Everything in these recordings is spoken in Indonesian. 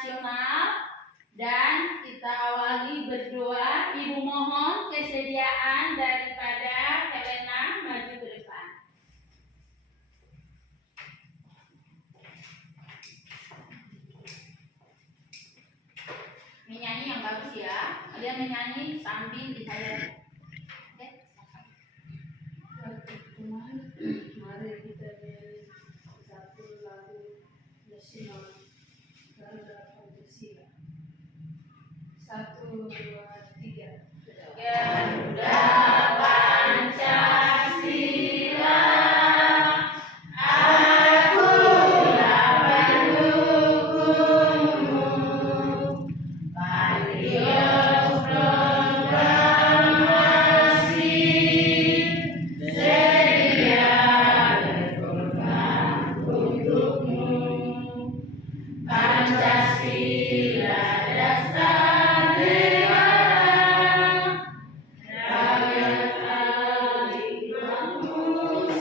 nasional. Dan kita awali berdoa. Ibu mohon kesediaan daripada Helena maju ke depan. Menyanyi yang bagus ya. Kalian menyanyi sambil dihayal. Mari kita beri satu lagu nasional Garuda Pancasila. 1, 2, 3. Garuda Pancasila, akulah pendukungmu. Patriot proklamasi, sedia berkorban untukmu. Pancasila dasar negara, rakyat alikmu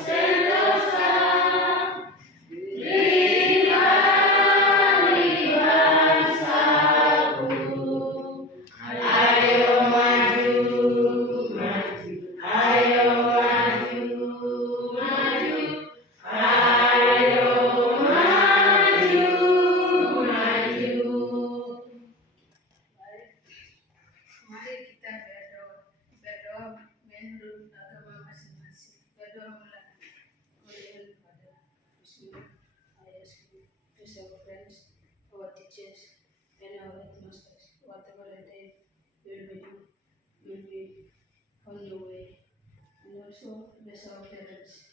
sentosa, lindungi bangsaku. Ayo maju, maju, ayo maju, maju, ayo maju, maju. Mari kita berdoa menurut agama masing-masing. Berdoa mulai pada Bismillah. Please our friends, our teachers, and our headmasters. Whatever the day will be on your way. And also bless our parents.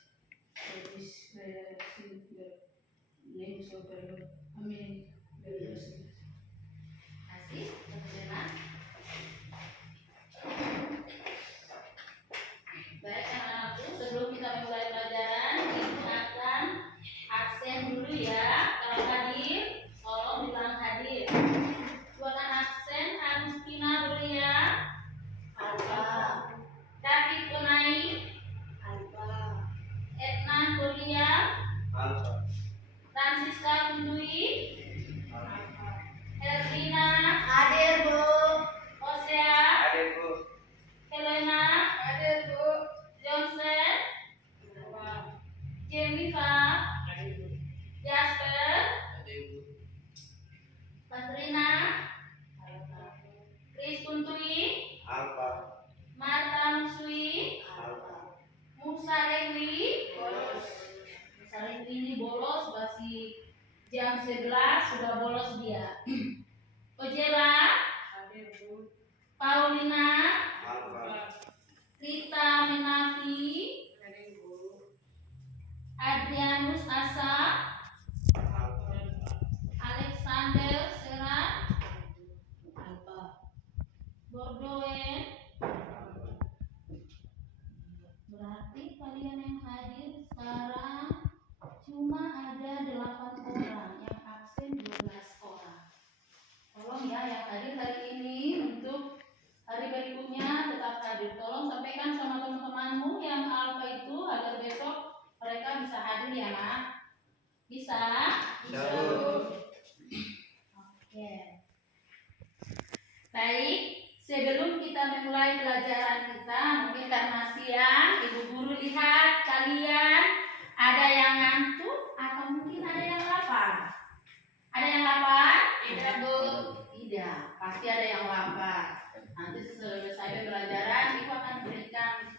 For this prayer I sing your names of the Lord. Amen. God bless you. Asik, Helena. Baik anak-anakku, sebelum kita memulai pelajaran, ibu akan absen dulu ya. Kalau hadir, tolong bilang hadir. Buatan absen, Agustina Belia, Alfa. David Konai, Alfa. Etna Belia, Alfa. Francisca Kundui, Alfa. Erlina, Hadir, Bu. Hosea, Hadir, Bu. Helena, Hadir, Bu. Johnson, Jennifer, Jasper, Hadir, Bu. Katrina, Chris Kuntui, Alfa. Marta Musui, Alfa. Musa Lewi. Musa Lewi ini bolos, masih jam 11 sudah bolos dia. Ojela, Hadir, Bu. Paulina, Alfa. Rita Menafi, Hadir, Bu. Adrianus Asa, Alfa. Alexander Serat, Alfa. Bordoen. Berarti kalian yang hadir sekarang cuma ada 8 orang, yang absen 12 orang. Tolong ya yang hadir hari ini untuk hari berikutnya tetap hadir. Tolong sampaikan sama teman-temanmu yang alfa itu agar besok mereka bisa hadir ya nak. Bisa? Bisa, Bu. Oke. Baik, sebelum kita memulai pelajaran kita, mungkin karena siang, ibu guru lihat kalian ada yang ngantuk atau mungkin ada yang lapar. Ada yang lapar? Tidak, Bu. Tidak, pasti ada yang lapar. Nanti selesai pelajaran, ibu akan berikan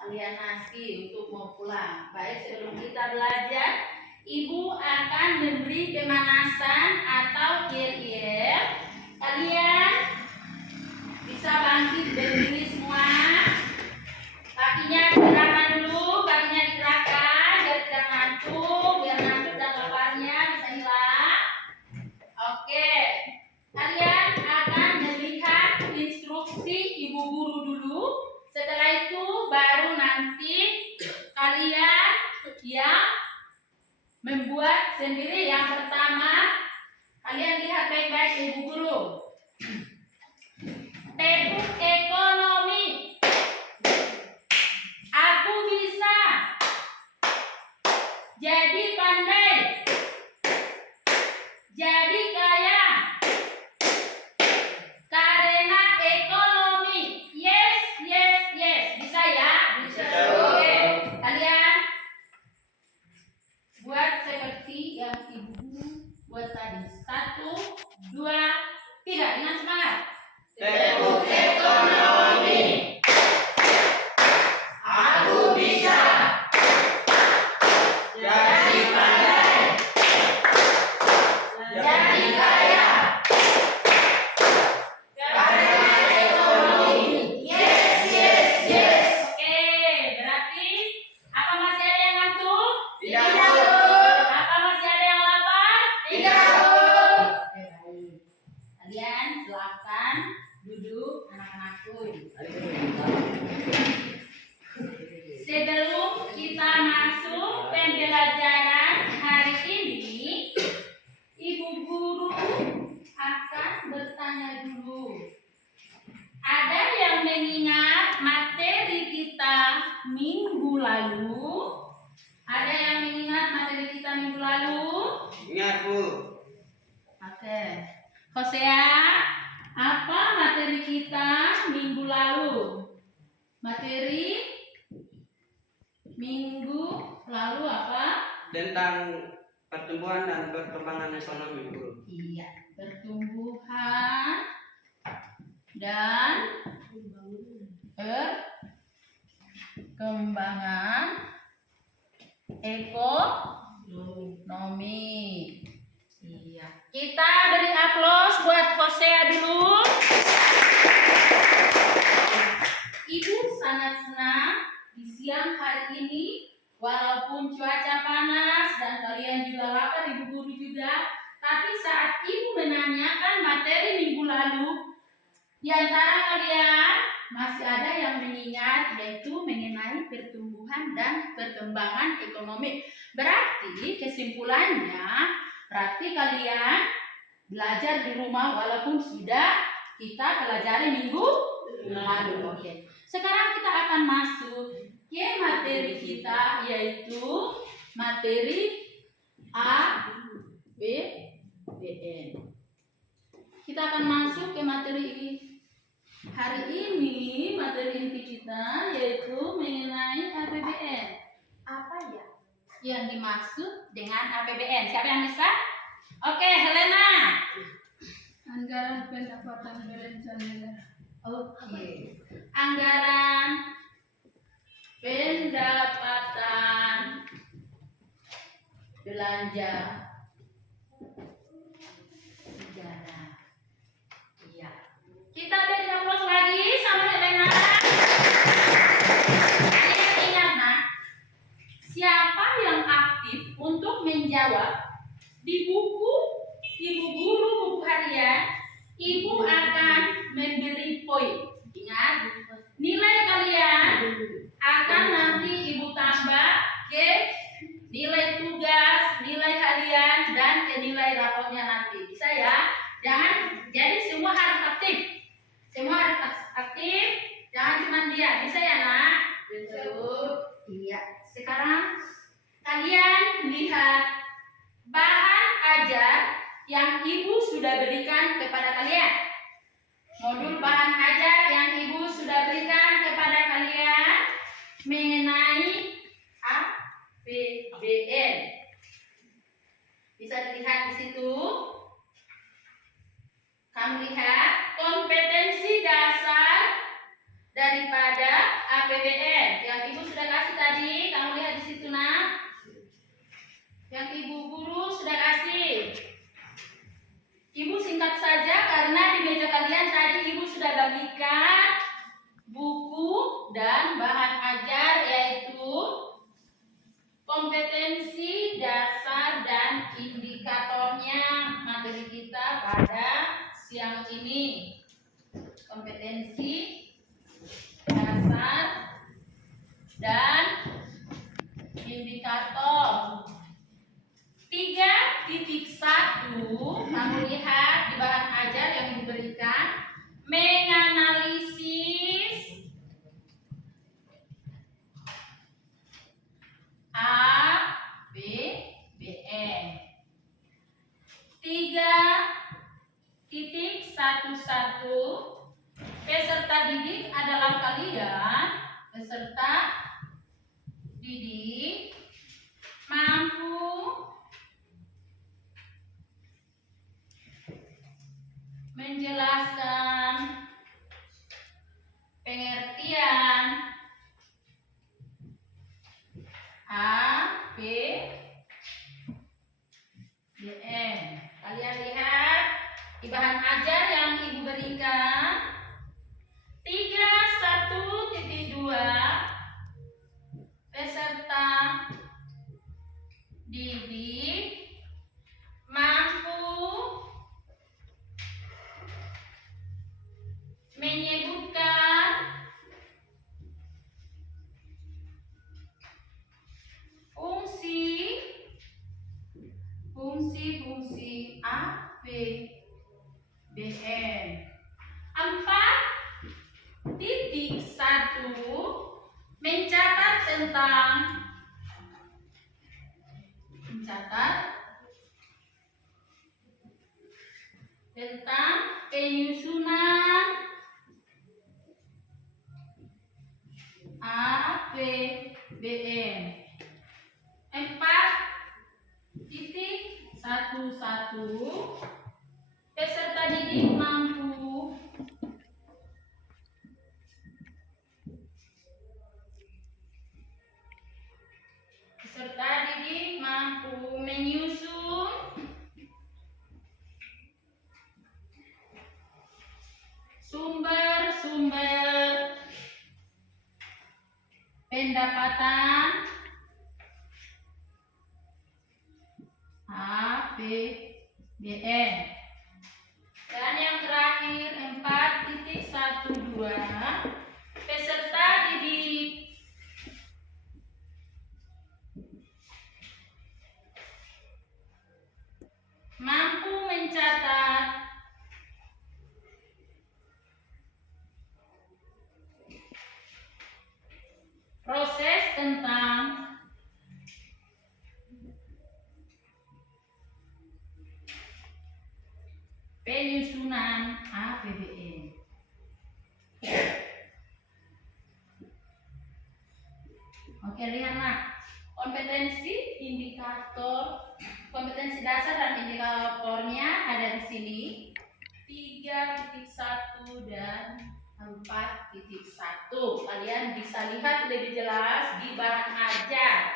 kalian nasi untuk mau pulang. Baik, sebelum kita belajar, ibu akan memberi pemanasan atau yel-yel. Kalian bisa bangkit berdiri semua. Kakinya digerakkan dulu, kakinya digerakkan biar tidak ngantuk, biar ngantuk dan laparnya bisa hilang. Oke, kalian akan melihat instruksi ibu guru dulu. Setelah itu baru nanti kalian yang membuat sendiri. Yang pertama, kalian lihat baik-baik ibu guru. Teknik ekonomi. Aku bisa jadi pandai, jadi kaya, tadi. 1, 2, 3 dengan semangat. Tekuk ekonomi. Aku bisa. Jadi pandai. Jadi kaya. Karena ekonomi. Yes, yes, yes. Oke, berarti apa masih ada yang ngantuk? Tidak, Bu. Apa masih ada yang lapar? Tidak, Bu. Oke, baik. Kalian silakan duduk anak-anakku. Sebelum kita masuk pembelajaran hari ini, Ibu Guru akan bertanya dulu. Ada yang mengingat materi kita minggu lalu? Ada yang mengingat materi kita minggu lalu? Ingat, Bu. Oke. Hosea, apa materi kita minggu lalu? Materi minggu lalu apa? Tentang pertumbuhan dan perkembangan ekonomi, Bu. Iya, pertumbuhan dan perkembangan ekonomi. Iya. Kita beri aplaus buat Hosea dulu. Ibu sangat senang di siang hari ini, walaupun cuaca panas dan kalian juga lapar, Ibu Guru juga, tapi saat Ibu menanyakan materi minggu lalu, di antara kalian masih ada yang mengingat, yaitu mengenai pertumbuhan dan perkembangan ekonomi. Berarti kesimpulannya, berarti kalian belajar di rumah walaupun sudah kita pelajari minggu lalu. Oke. Sekarang kita akan masuk ke materi kita, yaitu materi APBN. Kita akan masuk ke materi ini. Hari ini materi inti kita yaitu mengenai APBN. Apa ya yang dimaksud dengan APBN? Siapa yang bisa? Oke, Helena. Anggaran pendapatan belanja negara. Oke. Anggaran pendapatan belanja negara. Iya. Kita beri aplaus lagi sama Helena. Kalian ingat, nah, siapa yang aktif untuk menjawab di buku Ibu Guru buku harian? Ibu akan memberi poin. Ingat, nilai kalian akan nanti Ibu tambah ke nilai tugas, nilai harian, dan ke nilai rapotnya nanti. Bisa ya? Jangan, jadi semua harus aktif. Semua harus aktif, jangan cuma dia. Bisa ya, Nak? Betul. Iya. Sekarang kalian lihat bahan ajar yang Ibu sudah berikan kepada kalian. Modul bahan ajar yang Ibu sudah berikan kepada kalian mengenai APBN. Bisa dilihat di situ. Kamu lihat kompetensi dasar daripada APBN yang Ibu sudah kasih tadi. Kamu lihat di situ, Nak. Yang Ibu Guru sudah kasih. Ibu singkat saja karena di meja kalian tadi Ibu sudah bagikan buku dan bahan ajar, yaitu kompetensi dasar dan indikatornya materi kita pada siang ini. Kompetensi dasar dan indikator. 3.1 kamu lihat di bahan ajar yang diberikan, menganalisis APBN. 3.11 peserta didik adalah kalian. Peserta didik mampu fungsi-fungsi APBN. 4.1 mencatat tentang penyusunan APBN. 4.11 peserta didik mampu menyusun sumber-sumber pendapatan APBN. Dan yang terakhir 4.12 peserta didik mampu mencatat proses tentang penyusunan APBN. Oke, lihat nak. Kompetensi dasar dan indikatornya ada di sini. 3.1 dan 4.1. Kalian bisa lihat lebih jelas di bahan ajar.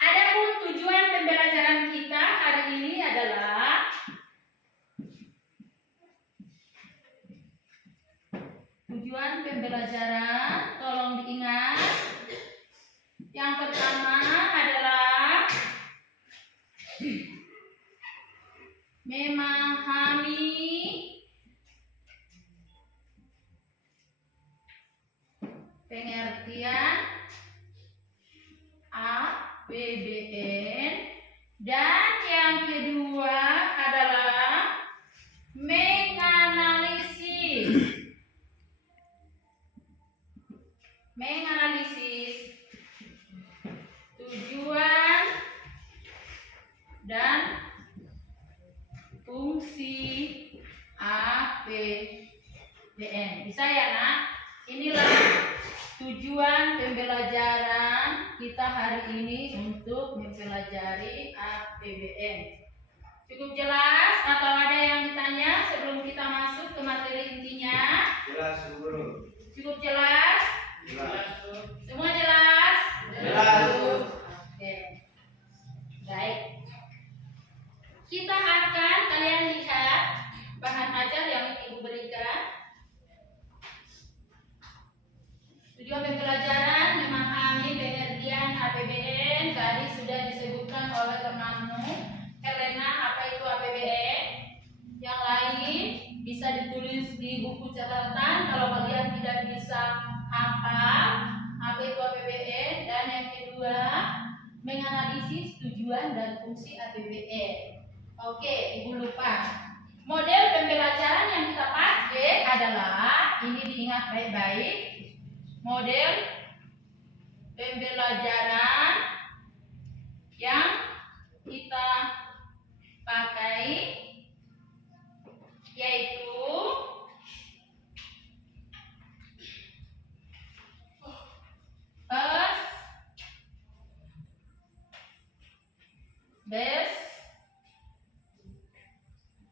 Adapun tujuan pembelajaran kita hari ini adalah tolong diingat. Yang pertama adalah memahami pengertian APBN, dan yang kedua adalah menganalisis tujuan dan fungsi APBN. Bisa ya nak? Inilah tujuan pembelajaran kita hari ini untuk mempelajari APBN. Cukup jelas atau ada yang ditanya sebelum kita masuk ke materi intinya? Jelas, Guru. Cukup jelas? Jelas. Semua jelas? Jelas. Oke. Baik. Kalian lihat bahan ajar yang Ibu berikan. Tujuan pembelajaran memahami pengertian APBN. Tadi sudah disebutkan oleh temanmu Helena apa itu APBN. Yang lain bisa ditulis di buku catatan kalau kalian tidak bisa hafal apa itu APBN. Dan yang kedua, menganalisis tujuan dan fungsi APBN. Oke, Ibu lupa. Model pembelajaran yang kita pakai adalah, ini diingat baik-baik, model pembelajaran yang kita pakai yaitu best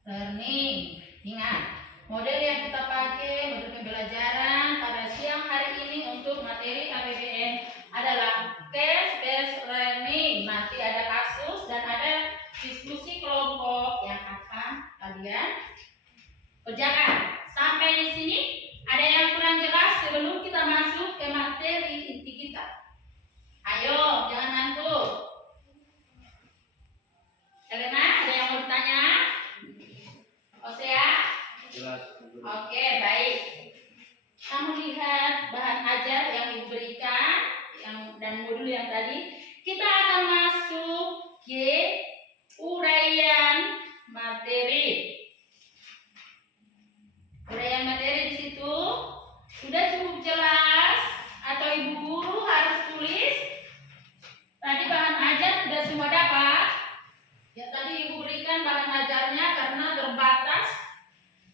learning. Ingat, model yang kita pakai, model pembelajaran pada siang hari ini untuk materi APBN adalah case based learning. Nanti ada kasus dan ada diskusi kelompok yang akan kalian kerjakan. Sampai di sini ada yang kurang jelas sebelum kita masuk ke materi inti kita? Ayo, jangan ngantuk. Helena, ada yang mau bertanya? Osea? Jelas. Oke, baik. Kamu lihat bahan ajar yang diberikan dan modul yang tadi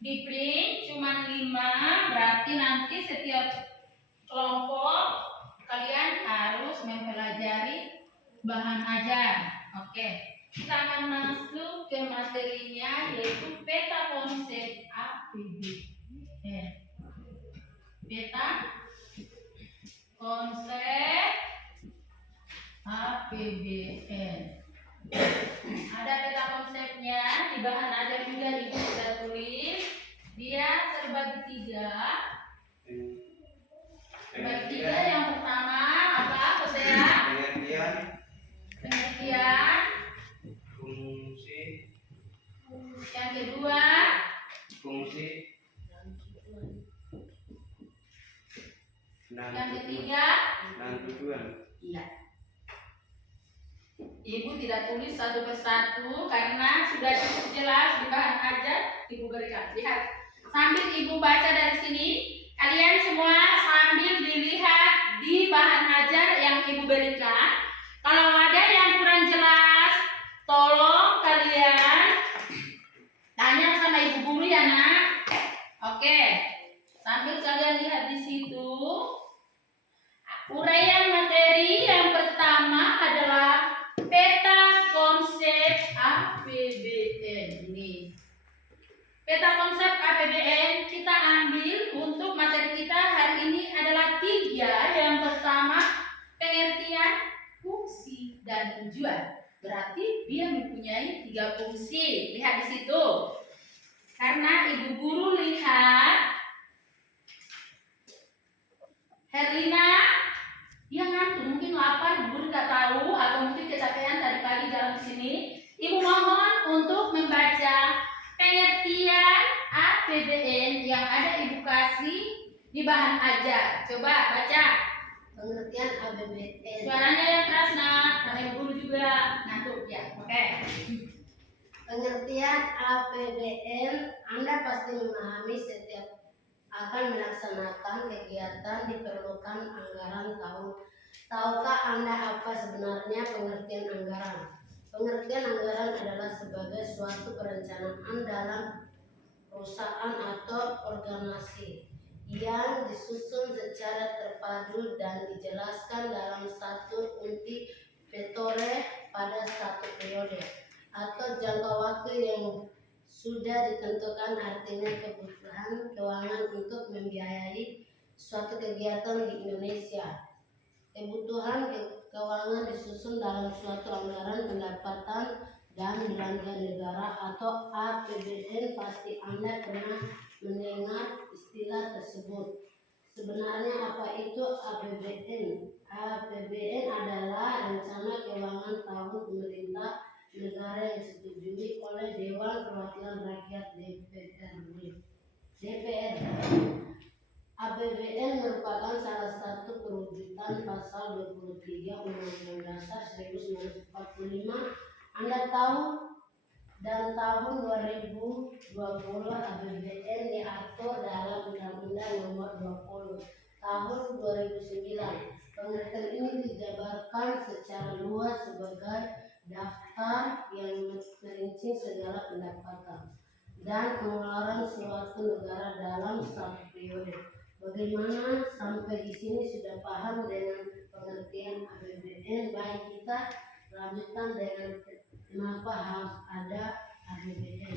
di print cuma 5, berarti nanti setiap kelompok kalian harus mempelajari bahan ajar. Oke, kita akan masuk ke materinya, yaitu peta konsep APBN. Peta konsep APBN. Ada peta konsepnya, di bahan ajar juga ibu sudah tulis. Dia terbagi 3. Yang pertama apa saya? Pengertian. Fungsi. Yang kedua Fungsi. Yang ketiga dan tujuan. Iya. Ibu tidak tulis satu persatu karena sudah cukup jelas di bahan ajar ibu berikan. Lihat, sambil ibu baca dari sini, kalian semua sambil dilihat di bahan ajar yang ibu berikan. Kalau ada yang kurang jelas, tolong kalian tanya sama ibu guru ya nak. Oke, sambil kalian lihat di situ, uraian materi yang pertama adalah peta konsep APBN. Ini peta konsep APBN kita ambil untuk materi kita hari ini adalah 3. Yang pertama pengertian, fungsi, dan tujuan. Berarti dia mempunyai 3 fungsi. Lihat di situ. Karena ibu guru lihat Herlina dia ngantuk, mungkin lapar, ibu nggak tahu, atau mungkin kecapean tadi pagi jalan sini. Ibu mohon untuk membaca pengertian APBN yang ada ibu kasih di bahan ajar. Coba baca. Pengertian APBN. Suaranya yang keras nak, karena ibu guru juga ngantuk ya. Oke. Pengertian APBN, Anda pasti memahami setiap akan melaksanakan kegiatan diperlukan anggaran tahun. Tahukah Anda apa sebenarnya pengertian anggaran? Pengertian anggaran adalah sebagai suatu perencanaan dalam perusahaan atau organisasi yang disusun secara terpadu dan dijelaskan dalam satu unti petore pada satu periode atau jangka waktu yang sudah ditentukan, artinya kebutuhan keuangan untuk membiayai suatu kegiatan di Indonesia. Kebutuhan keuangan disusun dalam suatu anggaran pendapatan dan belanja negara atau APBN. Pasti Anda pernah mendengar istilah tersebut. Sebenarnya apa itu APBN? APBN adalah rencana keuangan tahun pemerintah negara yang disetujui oleh Dewan Perwakilan Rakyat DPR. APBN merupakan salah satu perwujudan pasal 23 Undang-Undang Dasar 1945. Anda tahu, dan tahun 2020 APBN diatur dalam Undang-Undang Nomor 20 Tahun 2009. Pengertian ini dijabarkan secara luas sebagai daftar yang merinci segala pendapatan dan pengeluaran suatu negara dalam satu periode. Bagaimana sampai di sini sudah paham dengan pengertian APBN? Baik, kita lanjutkan dengan kenapa harus ada APBN.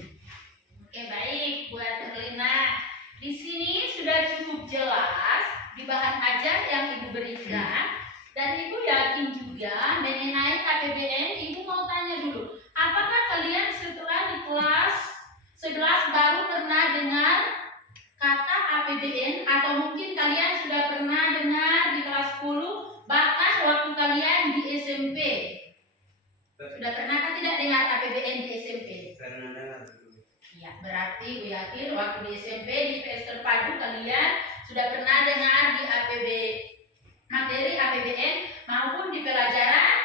Oke, baik buat Herlina. Di sini sudah cukup jelas di bahan ajar yang ibu berikan. Dan ibu yakin juga mengenai APBN. Ibu mau tanya dulu, apakah kalian setelah di kelas 11 baru pernah dengar kata APBN? Atau mungkin kalian sudah pernah dengar di kelas 10, bahkan waktu kalian di SMP? Sudah pernahkah tidak dengar APBN di SMP? Pernah dengar. Ya, berarti ibu yakin waktu di SMP di PS terpadu kalian sudah pernah dengar di materi APBN maupun di pelajaran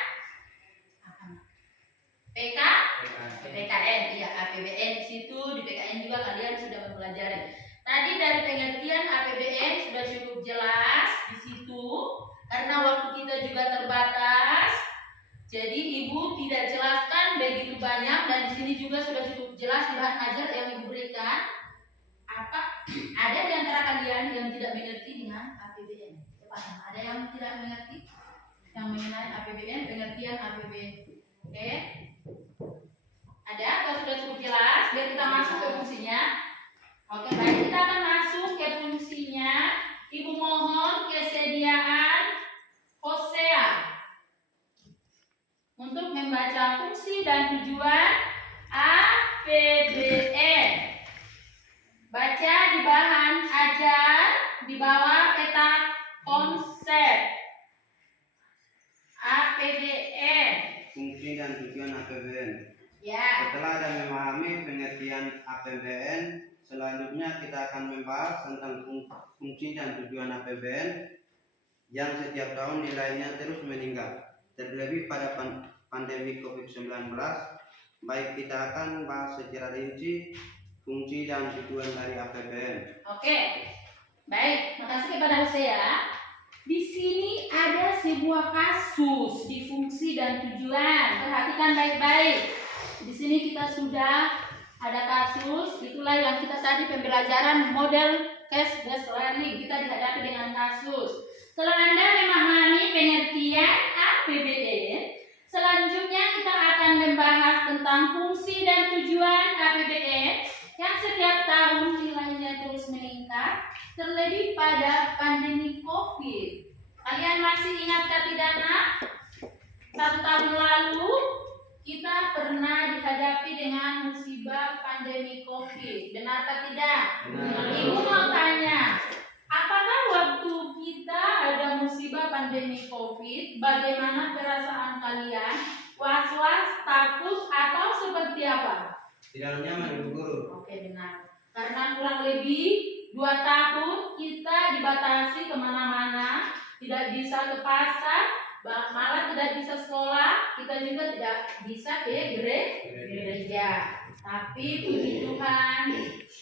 PKN. Iya, APBN di situ, di PKN juga kalian sudah mempelajari. Tadi dari pengertian APBN sudah cukup jelas di situ karena waktu kita juga terbatas. Jadi ibu tidak jelaskan begitu banyak, dan di sini juga sudah cukup jelas di bahan ajar yang ibu berikan. Ada di antara kalian yang tidak mengerti dengan APBN? Coba, ada yang tidak mengerti yang mengenai APBN, pengertian APBN? Ada atau sudah cukup jelas? Biar kita masuk ke fungsinya. Oke, baik, kita akan masuk ke fungsinya. Ibu mohon kesediaan Hosea untuk membaca fungsi dan tujuan APBN. Baca di bahan ajar di bawah peta konsep APBN. Fungsi dan tujuan APBN. Ya. Setelah Anda memahami pengertian APBN, selanjutnya kita akan membahas tentang fungsi dan tujuan APBN yang setiap tahun nilainya terus meningkat. Terlebih pada pandemi COVID-19, baik kita akan bahas secara rinci fungsi dan tujuan dari APBN. Oke, baik, makasih kepada Hosea. Di sini ada sebuah kasus di fungsi dan tujuan. Perhatikan baik-baik. Di sini kita sudah ada kasus. Itulah yang kita tadi pembelajaran model case based learning. Kita dihadapi dengan kasus. Setelah Anda memahami pengertian APBN, selanjutnya kita akan membahas tentang fungsi dan tujuan APBN yang setiap tahun nilainya terus meningkat, terlebih pada pandemi COVID. Kalian masih ingatkah tidak, nak? 1 tahun lalu kita pernah dihadapi dengan musibah pandemi COVID. Benarkah tidak? Benar. Ibu mau tanya, apakah waktu kita ada musibah pandemi COVID, bagaimana perasaan kalian? Was-was, takut, atau seperti apa? Tidak nyaman, Ibu Guru. Oke, benar. Karena kurang lebih 2 tahun kita dibatasi kemana-mana, tidak bisa ke pasar, malah tidak bisa sekolah, kita juga tidak bisa ke gereja. Tapi puji Tuhan,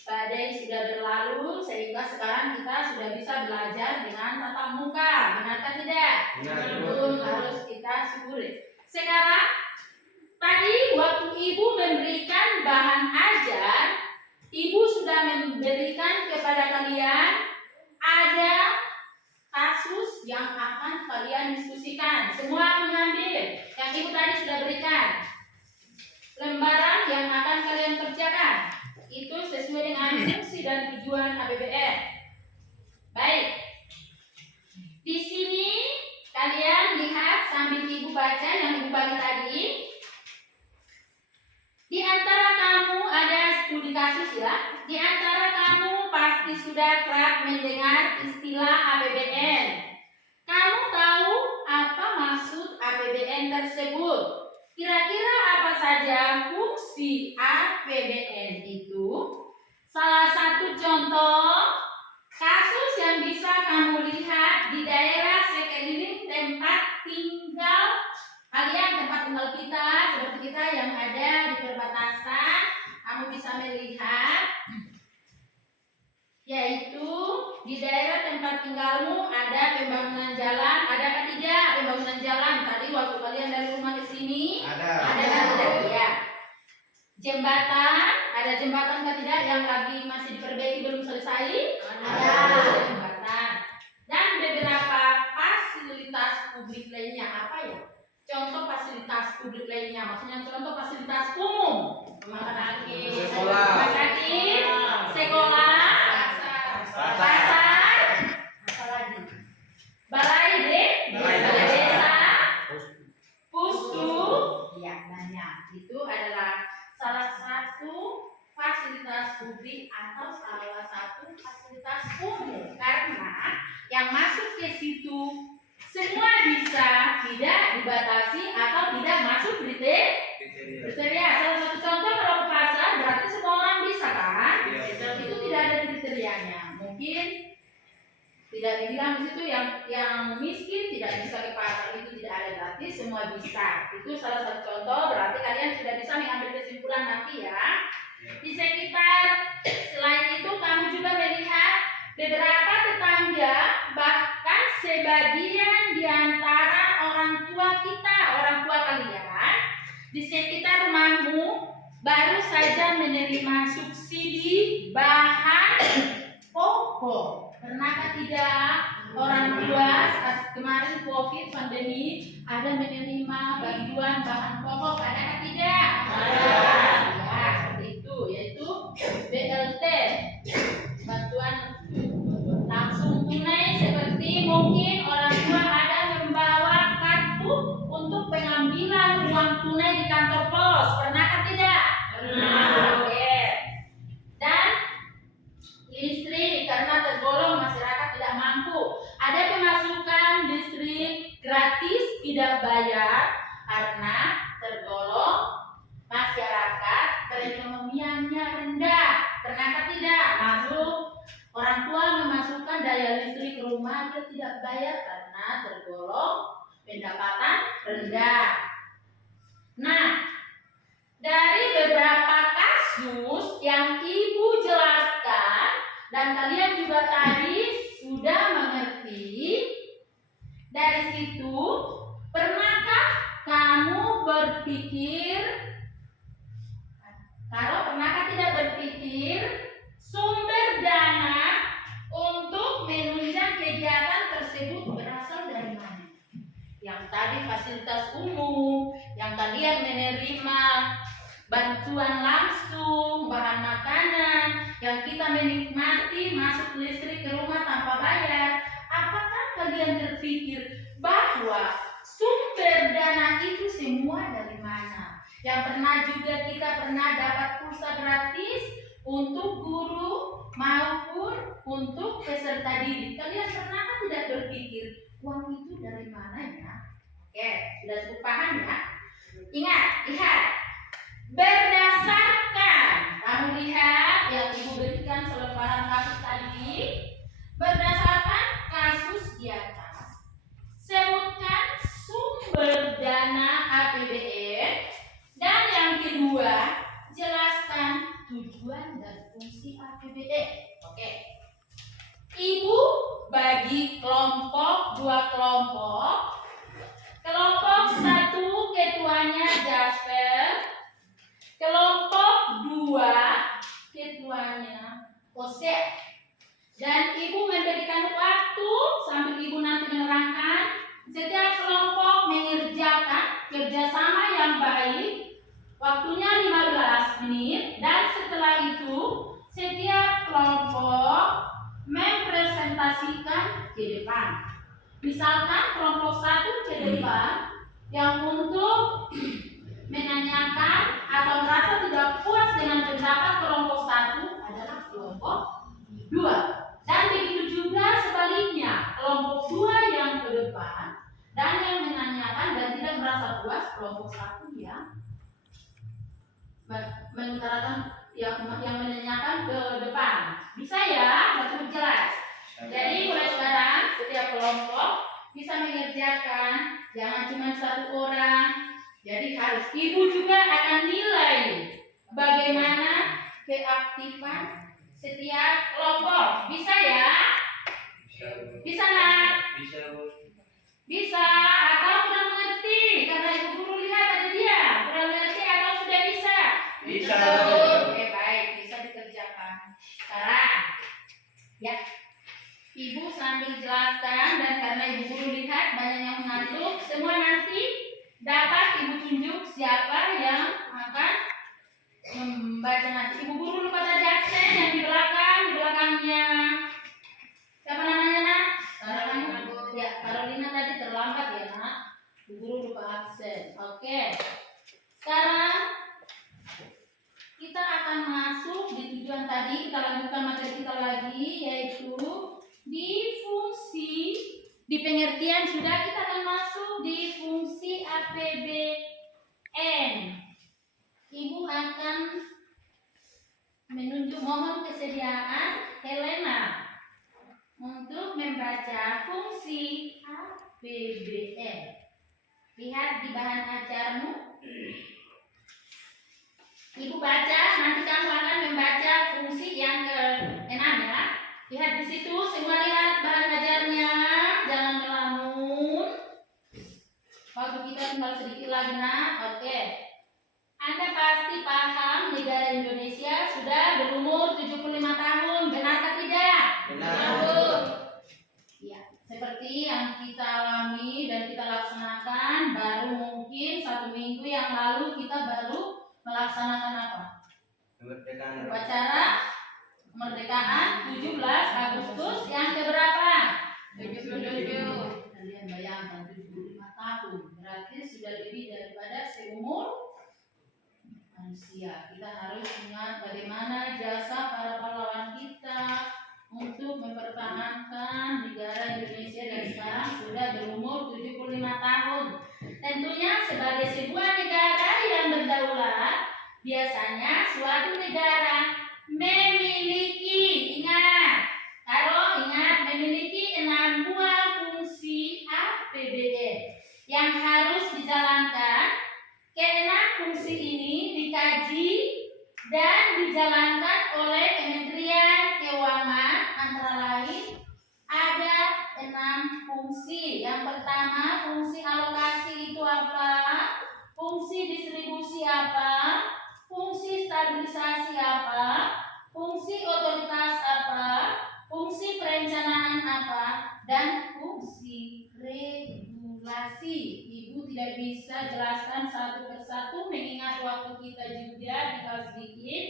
badai sudah berlalu sehingga sekarang kita sudah bisa belajar dengan tatap muka. Benarkah tidak? Benar. Itu harus kita syukuri. Sekarang tadi waktu Ibu memberikan bahan ajar, Ibu sudah memberikan kepada kalian ada kasus yang akan kalian diskusikan. Semua mengambil yang Ibu tadi sudah berikan. Lembaran yang akan kalian kerjakan itu sesuai dengan fungsi dan tujuan APBN. Baik. Di sini kalian lihat sambil Ibu baca yang Ibu bagi tadi. Di antara kamu ada studi kasus ya. Di antara kamu pasti sudah kerap mendengar istilah APBN. Kamu tahu apa maksud APBN tersebut? Kira-kira apa saja fungsi APBN itu? Salah satu contoh kasus yang bisa kamu lihat di daerah sekeliling tempat tinggal kalian, tempat tinggal kita, seperti kita yang ada di perbatasan, kamu bisa melihat, yaitu di daerah tempat tinggalmu ada pembangunan jalan, ada tidak pembangunan jalan? Tadi waktu kalian dari rumah ke sini, ada tidak? Ya. Jembatan, ada jembatan tidak yang lagi masih diperbaiki belum selesai? Ada jembatan. Dan beberapa fasilitas publik lainnya, apa ya? Contoh fasilitas publik lainnya, maksudnya contoh fasilitas umum, rumah sakit, Sekolah. sekolah, pasar, apa lagi? Balai desa, pustu, ya banyak. Itu adalah salah satu fasilitas publik atau salah satu fasilitas umum, karena yang masuk ke situ semua bisa, tidak dibatasi atau tidak masuk kriteria. Salah satu contoh kalau ke pasar berarti semua orang bisa kan? Itu tidak ada kriterianya. Mungkin tidak dibilang di situ yang miskin tidak bisa ke pasar, itu tidak ada, berarti semua bisa. Itu salah satu contoh, berarti kalian sudah bisa mengambil kesimpulan nanti ya. Di sekitar selain itu kamu juga melihat beberapa tetangga, bahkan sebagian di antara orang tua kita, orang tua kalian di sekitar rumahmu baru saja menerima subsidi bahan pokok. Pernahkah tidak orang tua saat kemarin COVID pandemi ada menerima bantuan bahan pokok? Adakah tidak? Ada. Ya, seperti itu, yaitu BLT, bantuan langsung tunai, seperti mungkin orang tua ada membawa kartu untuk pengambilan uang tunai di kantor pos. Pernahkah tidak? Pernah. Oke. Dan listrik karena tergolong masyarakat tidak mampu. Ada pemasukan listrik gratis tidak bayar karena tergolong masyarakat perekonomiannya rendah. Pernahkah tidak? Masuk orang tua memasukkan daya listrik rumah dia tidak bayar karena tergolong pendapatan rendah. Nah, dari beberapa kasus yang Ibu jelaskan dan kalian juga tadi sudah mengerti, dari situ pernahkah kamu berpikir, kalau pernahkah tidak berpikir sumber dana untuk menunjang kegiatan tersebut berasal dari mana? Yang tadi fasilitas umum, yang kalian menerima bantuan langsung, bahan makanan, yang kita menikmati masuk listrik ke rumah tanpa bayar. Apakah kalian terpikir bahwa sumber dana itu semua dari mana? Yang pernah juga kita pernah dapat pulsa gratis untuk guru maupun untuk peserta didik. Kalian pernahkah tidak berpikir uang itu dari mana ya? Oke, sudah cukup paham ya? Ingat, lihat. Berdasarkan, kamu lihat yang Ibu berikan selembaran kasus tadi. Berdasarkan kasus di atas, sebutkan sumber dana APBN. Dan yang kedua, jelaskan tujuan dan fungsi APBN. Oke. Ibu bagi kelompok, 2 kelompok. Kelompok 1 ketuanya Jasper. Kelompok 2 ketuanya Osep. Dan Ibu memberikan waktu sambil Ibu nanti menerangkan. Setiap kelompok mengerjakan kerjasama yang baik. Waktunya 15 menit. Dan setelah itu setiap kelompok mempresentasikan ke depan. Misalkan kelompok 1 ke depan yang untuk menanyakan atau merasa tidak puas dengan pendapat kelompok 1 adalah kelompok 2. Dan begitu juga sebaliknya, kelompok 2 yang ke depan dan yang menanyakan dan tidak merasa puas kelompok 1 yang mengutarakan yang menanyakan ke depan. Bisa ya? Cukup jelas. Jadi mulai sekarang setiap kelompok bisa mengerjakan, jangan cuma 1 orang. Jadi harus Ibu juga akan nilai bagaimana keaktifan setiap kelompok. Bisa ya? Bisa nggak? Bisa atau kurang mengerti? Karena Ibu guru lihat ada dia kurang mengerti atau sudah bisa? Bisa. Oke, baik, bisa dikerjakan. Sekarang ya, Ibu sambil jelaskan, dan karena Ibu guru lihat banyak yang mengantuk, semua nanti dapat Ibu tunjuk siapa yang akan membaca nanti. Ibu guru lupa tadi absen yang di belakangnya. Siapa namanya, Nak? Ya, Carolina tadi terlambat ya, Nak. Ibu guru lupa absen. Oke. Sekarang kita akan masuk di tujuan tadi. Kita lanjutkan materi kita lagi, yaitu di fungsi. Di pengertian sudah, kita akan masuk di fungsi APBN. Ibu akan menunjuk, mohon kesediaan Helena untuk membaca fungsi APBN. Lihat di bahan ajarmu. Ibu baca, nanti kamu akan membaca fungsi yang ke-6 ya. Lihat di situ, semua lihat bahan ajarnya, jangan melamun. Waktu kita tinggal sedikit lagi, Nak. Oke. Anda pasti paham negara Indonesia sudah berumur 75 tahun, benarkah tidak? Benar. seperti yang kita alami dan kita laksanakan baru mungkin 1 minggu yang lalu kita baru melaksanakan apa? Kemerdekaan. Upacara kemerdekaan 17 Agustus yang keberapa? 77. Kalian bayangkan 75 tahun, berarti sudah lebih daripada seumur manusia. Kita harus ingat bagaimana jasa para pahlawan kita untuk mempertahankan negara Indonesia dan sekarang sudah berumur 75 tahun. Tentunya sebagai sebuah negara yang berdaulat, biasanya suatu negara memiliki, memiliki 6 buah fungsi APBN yang harus dijalankan. Keenam fungsi ini dikaji dan dijalankan oleh Kementerian Keuangan, antara lain ada 6 fungsi. Yang pertama, fungsi alokasi itu apa? Fungsi distribusi apa? Fungsi stabilisasi apa? Fungsi otoritas apa? Fungsi perencanaan apa? Dan fungsi regulasi. Ibu tidak bisa jelaskan satu persatu mengingat waktu kita juga tinggal sedikit,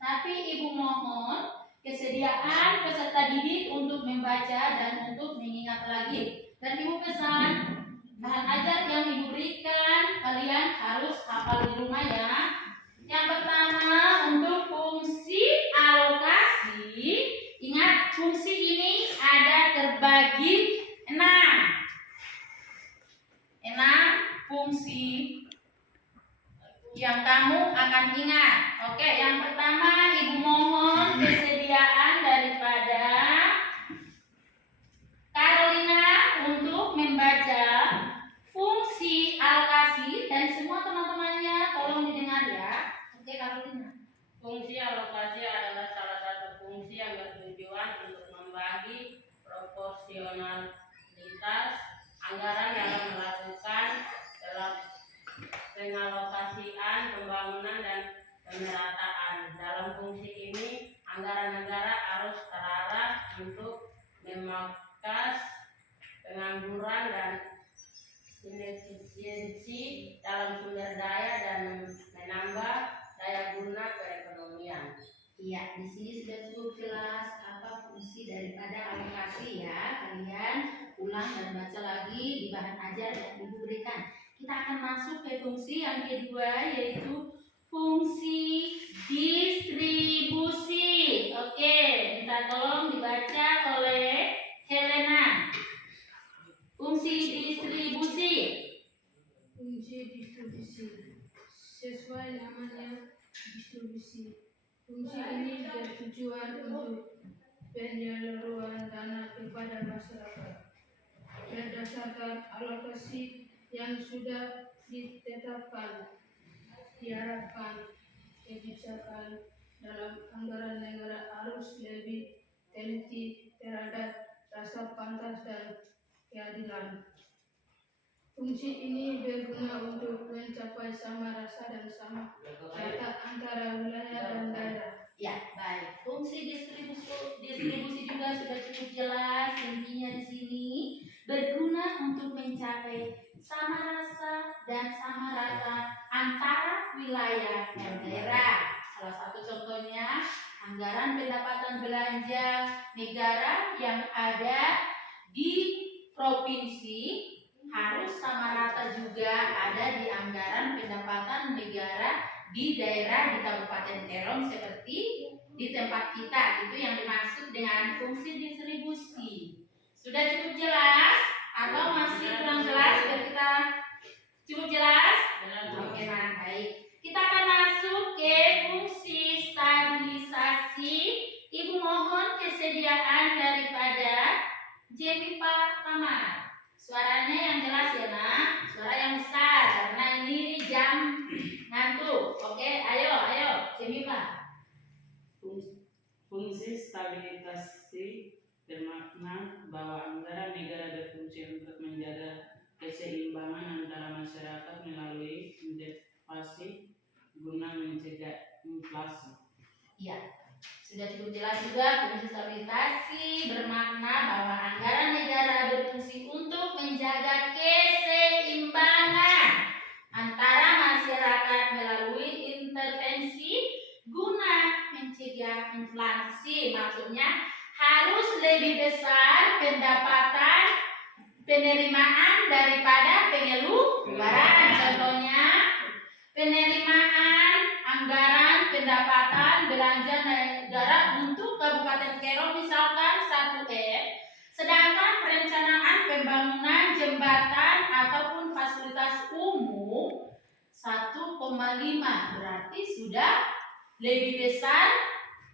tapi ibu mohon kesediaan peserta didik untuk membaca dan untuk mengingat lagi. Dan ibu pesan, bahan ajar yang ibu berikan kalian harus hafal di rumah ya. Yang pertama, untuk fungsi alokasi, ingat fungsi ini ada terbagi 6 fungsi yang kamu akan ingat. Oke, yang pertama ibu mohon kesediaan daripada Carolina untuk membaca fungsi alokasi dan semua teman-temannya tolong didengar ya. Oke, Carolina. Fungsi alokasi adalah salah satu fungsi yang bertujuan untuk membagi proporsionalitas anggaran dalam melakukan pengalokasian pembangunan dan pemerataan. Dalam fungsi ini, anggaran negara harus terarah untuk memangkas pengangguran dan inefisiensi dalam sumber daya dan menambah daya guna perekonomian. Iya, di sini sudah cukup jelas apa fungsi daripada alokasi ya. Kalian ulang dan baca lagi di bahan ajar yang ibu berikan. Kita akan masuk ke fungsi yang kedua, yaitu fungsi distribusi. Oke, minta tolong dibaca oleh Helena. Fungsi distribusi. Fungsi distribusi sesuai namanya distribusi. Fungsi ini bertujuan untuk penyaluran dana kepada masyarakat berdasarkan alokasi yang sudah ditetapkan. Diharapkan kebijakan dalam anggaran negara harus lebih teliti terhadap rasa pantas dan keadilan. Fungsi ini berguna untuk mencapai sama rasa dan sama rata antara wilayah dan daerah. Ya, baik. Fungsi distribusi juga sudah cukup jelas. Intinya di sini berguna untuk mencapai sama rasa dan sama rata antara wilayah dan daerah. Salah satu contohnya anggaran pendapatan belanja negara yang ada di provinsi harus sama rata juga ada di anggaran pendapatan negara di daerah di Kabupaten Terong seperti di tempat kita. Itu yang dimaksud dengan fungsi distribusi. Sudah cukup jelas atau masih kurang jelas? Biar kita cukup jelas? Oke, nah, baik. Kita akan masuk ke fungsi stabilisasi. Ibu mohon kesediaan daripada Jenipa Tamar. Suaranya yang jelas ya nak, suara yang besar karena ini jam ngantuk. Oke, ayo, Jenipa. Fungsi stabilisasi bermakna bahwa anggaran negara berfungsi untuk menjaga keseimbangan antara masyarakat melalui inflasi guna mencegah inflasi. Iya, Sudah cukup jelas juga fungsi stabilisasi bermakna bahwa anggaran negara berfungsi untuk menjaga keseimbangan antara masyarakat melalui intervensi guna mencegah inflasi. Maksudnya harus lebih besar pendapatan penerimaan daripada pengeluaran. Contohnya penerimaan anggaran pendapatan belanja negara untuk Kabupaten Kero misalkan 1M, sedangkan perencanaan pembangunan jembatan ataupun fasilitas umum 1,5, berarti sudah lebih besar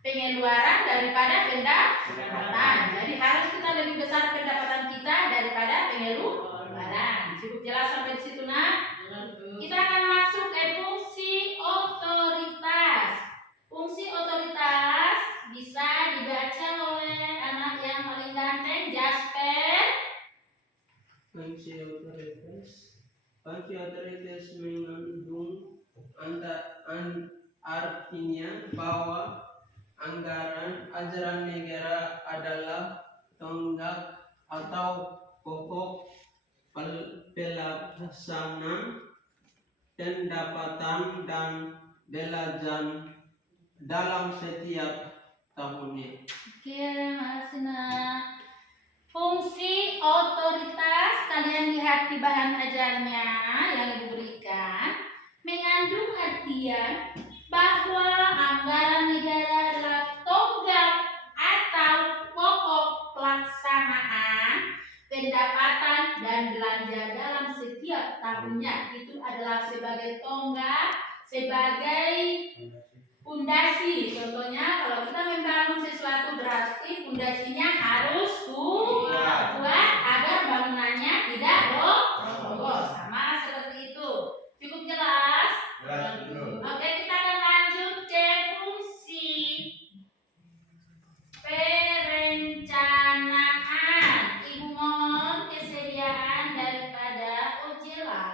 pengeluaran daripada pendapatan. Jadi harus kita lebih besar pendapatan kita daripada pengeluaran. Cukup jelas sampai di situ, nak? Kita akan masuk ke fungsi otoritas. Fungsi otoritas bisa dibaca oleh anak yang paling ganteng, Jasper. Fungsi otoritas mengandung artinya bahwa anggaran ajaran negara adalah tonggak atau pokok pelaksana pendapatan dan belanja dalam setiap tahunnya. Oke, makasih, nak. Fungsi otoritas, kalian lihat di bahan ajarnya yang diberikan, mengandung artian bahwa anggaran negara adalah tonggak atau pokok pelaksanaan pendapatan dan belanja dalam setiap tahunnya. Itu adalah sebagai tonggak, sebagai pundasi. Contohnya kalau kita membangun sesuatu berarti pundasinya harus kuat agar bangunannya tidak roboh. Sama seperti itu. Cukup jelas? Oke, kita akan lanjut ke fungsi perencanaan. Ibu mohon kesediaan daripada Ojela.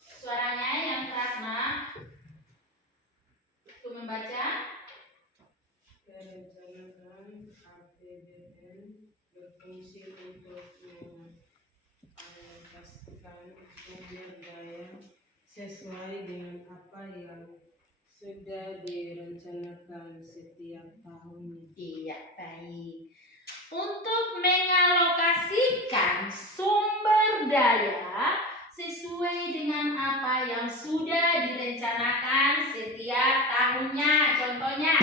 Suaranya yang keras, nak. Untuk membaca. Perencanaan APBN berfungsi untuk mengalokasikan sumber daya sesuai dengan apa yang sudah direncanakan setiap tahunnya. Iya, baik. Untuk mengalokasikan sumber daya sesuai dengan apa yang sudah direncanakan setiap tahunnya. Contohnya,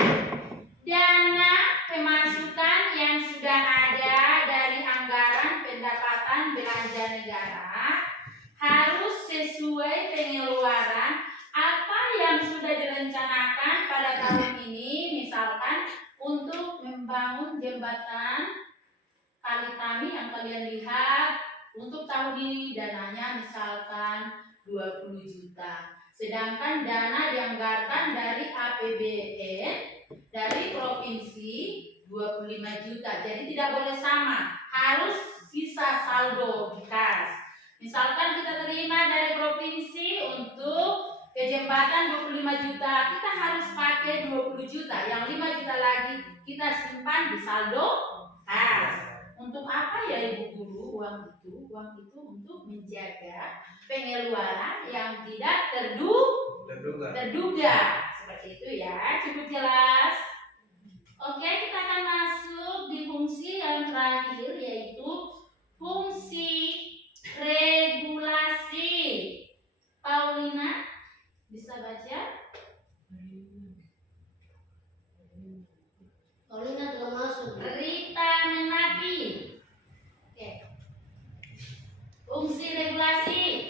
dana pemasukan yang sudah ada dari anggaran pendapatan belanja negara harus sesuai pengeluaran apa yang sudah direncanakan pada tahun ini. Misalkan untuk membangun jembatan Kali Tami yang kalian lihat, untuk tahun ini dananya misalkan 20 juta. Sedangkan dana dianggarkan dari APBN dari provinsi 25 juta. Jadi tidak boleh sama, harus sisa saldo di kas. Misalkan kita terima dari provinsi untuk ke jembatan 25 juta, kita harus pakai 20 juta. Yang 5 juta lagi kita simpan di saldo kas. Untuk apa ya Ibu Guru uang itu? Uang itu untuk menjaga pengeluaran yang tidak terduga. Seperti itu ya, cukup jelas. Oke, kita akan masuk di fungsi yang terakhir, yaitu fungsi regulasi. Paulina bisa baca? Paulina telah masuk. Rita Menapi. Oke. Fungsi regulasi.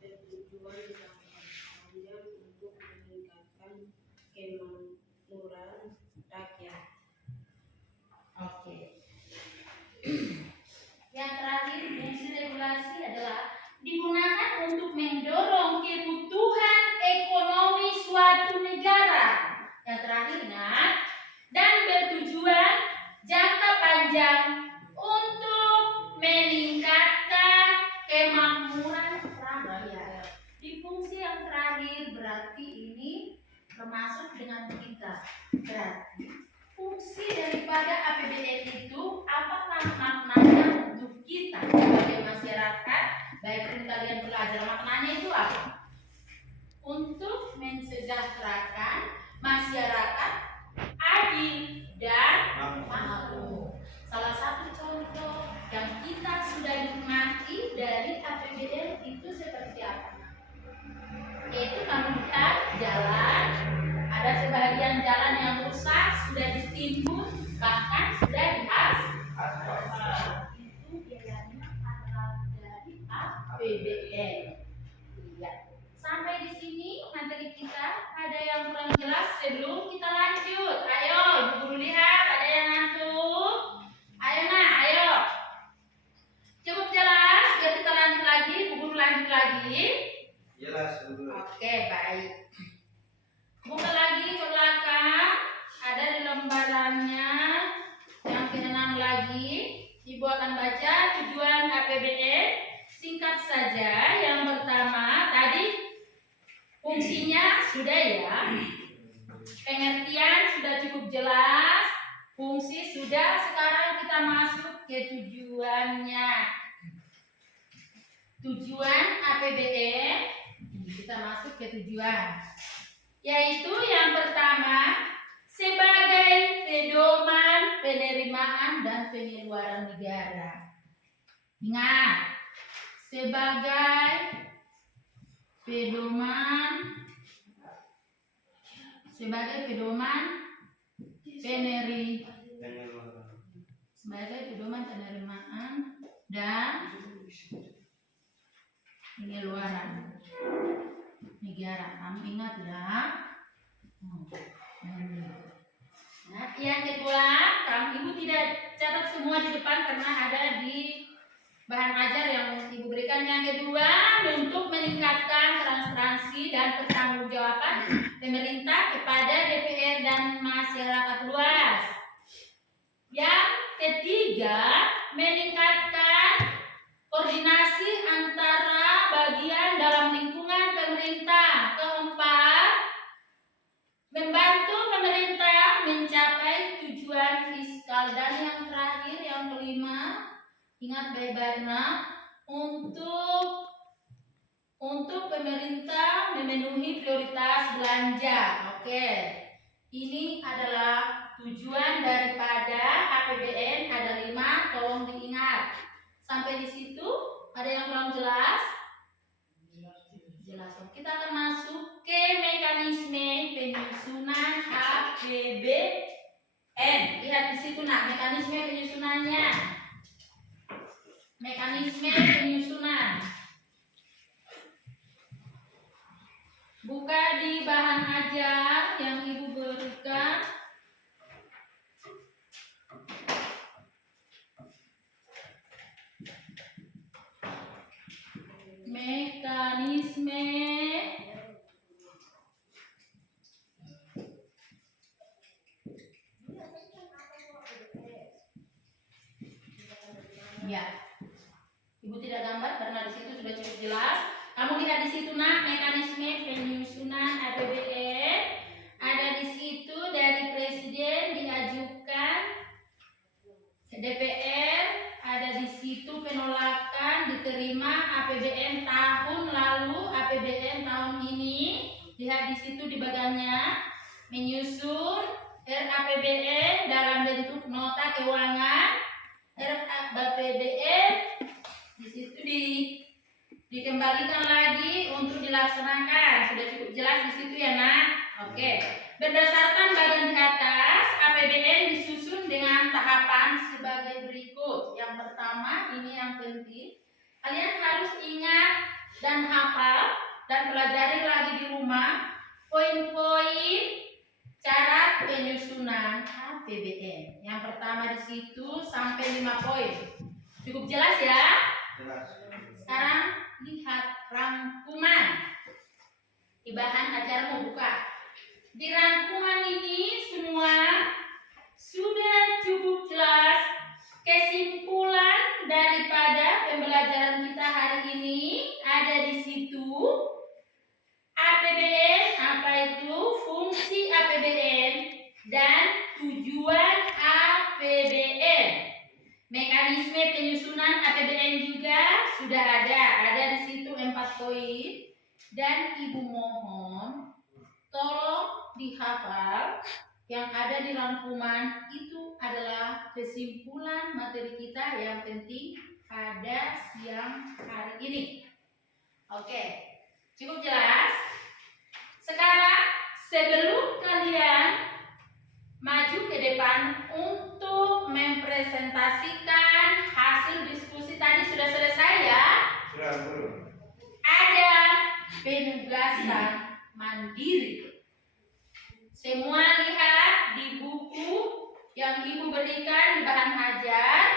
Bertujuan jangka panjang untuk meningkatkan kemakmuran rakyat. Oke. Yang terakhir, fungsi regulasi adalah digunakan untuk mendorong kebutuhan ekonomi suatu negara. Yang terakhir, ingat, dan bertujuan jangka panjang untuk termasuk dengan kita. Berarti fungsi daripada APBN itu apa maknanya untuk kita sebagai masyarakat, baik pun kalian belajar maknanya itu apa? Untuk mensejahterakan masyarakat adil dan makmur. Salah satu contoh yang kita sudah nikmati dari APBN itu seperti apa? Yaitu kami lihat jalan, ada sebagian jalan yang rusak sudah ditimbun, bahkan sudah diaspal. Itu biayanya adalah dari APBN. Iya. Sampai di sini materi kita. Ada yang kurang jelas sebelum kita lanjut? Ayo, Ibu Guru lihat, ada yang ngantuk? Ayo nah, ayo. Cukup jelas, biar kita lanjut lagi, Ibu Guru lanjut lagi. Jelas dulu. Oke, baik. Buka lagi ke belakang. Ada di lembarannya yang ke-6 lagi. Ibu akan baca tujuan APBN. Singkat saja. Yang pertama tadi fungsinya sudah ya. Pengertian sudah cukup jelas. Fungsi sudah. Sekarang kita masuk ke tujuannya. Tujuan APBN. Kita masuk ke tujuan, yaitu yang pertama sebagai pedoman penerimaan dan pengeluaran negara. Ingat, sebagai pedoman penerimaan dan pengeluaran negara. Kamu ingat ya. Nah, yang kedua, Ibu tidak catat semua di depan karena ada di bahan ajar yang Ibu berikan. Yang kedua, untuk meningkatkan transparansi dan pertanggungjawaban pemerintah kepada DPR dan masyarakat luas. Yang ketiga, meningkatkan koordinasi antara bagian dalam lingkungan pemerintah. Keempat, membantu pemerintah mencapai tujuan fiskal. Dan yang terakhir, yang kelima, ingat baik-baik nak, untuk pemerintah memenuhi prioritas belanja. Oke, ini adalah tujuan daripada APBN. Ada 5, tolong diingat. Sampai di situ ada yang kurang jelas? Jelas. Kita akan masuk ke mekanisme penyusunan APBN. Lihat di situ nak, mekanisme penyusunannya. Mekanisme penyusunan. Buka di bahan ajar yang Ibu berikan. Mekanisme ya, Ibu tidak gambar karena di situ sudah cukup jelas. Kamu lihat di situ nak, mekanisme penyusunan APBN. Ada di situ dari Presiden diajukan ke DPR. Ada di situ penolakan, diterima APBN tahun lalu, APBN tahun ini. Lihat di situ di bagiannya, menyusun RAPBN dalam bentuk nota keuangan. RAPBN di situ dikembalikan lagi untuk dilaksanakan. Sudah cukup jelas di situ ya nak. Oke. Berdasarkan bagian di atas, APBN disusun dengan tahapan sebagai berikut. Yang pertama, ini yang penting. Kalian harus ingat dan hafal dan pelajari lagi di rumah poin-poin cara penyusunan APBN. Yang pertama di situ sampai 5 poin. Cukup jelas ya? Jelas. Sekarang lihat rangkuman. Di bahan ajar mau buka. Di rangkuman ini semua sudah cukup jelas kesimpulan daripada pembelajaran kita hari ini. Ada di situ APBN apa itu, fungsi penyusunan APBN juga sudah ada di situ 4 poin, dan Ibu mohon tolong dihafal. Yang ada di rangkuman itu adalah kesimpulan materi kita yang penting pada siang hari ini. Oke, cukup jelas? Sekarang sebelum kalian maju ke depan untuk mempresentasikan hasil diskusi tadi, sudah selesai ya? Sudah, Guru. Ada penugasan mandiri. Semua lihat di buku yang Ibu berikan di bahan ajar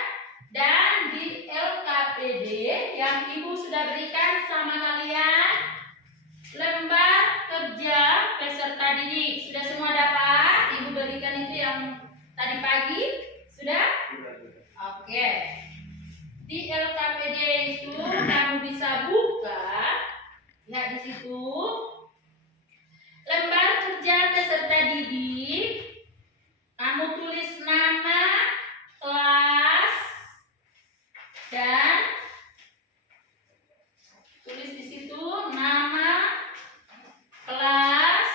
dan di LKPD yang Ibu sudah berikan sama kalian. Lembar kerja peserta didik sudah semua dapat? Ibu berikan itu yang tadi pagi, sudah? Oke. Di LKPD itu kamu bisa buka, lihat di situ. Lembar kerja peserta didik, kamu tulis nama, kelas, dan tulis di situ nama, kelas,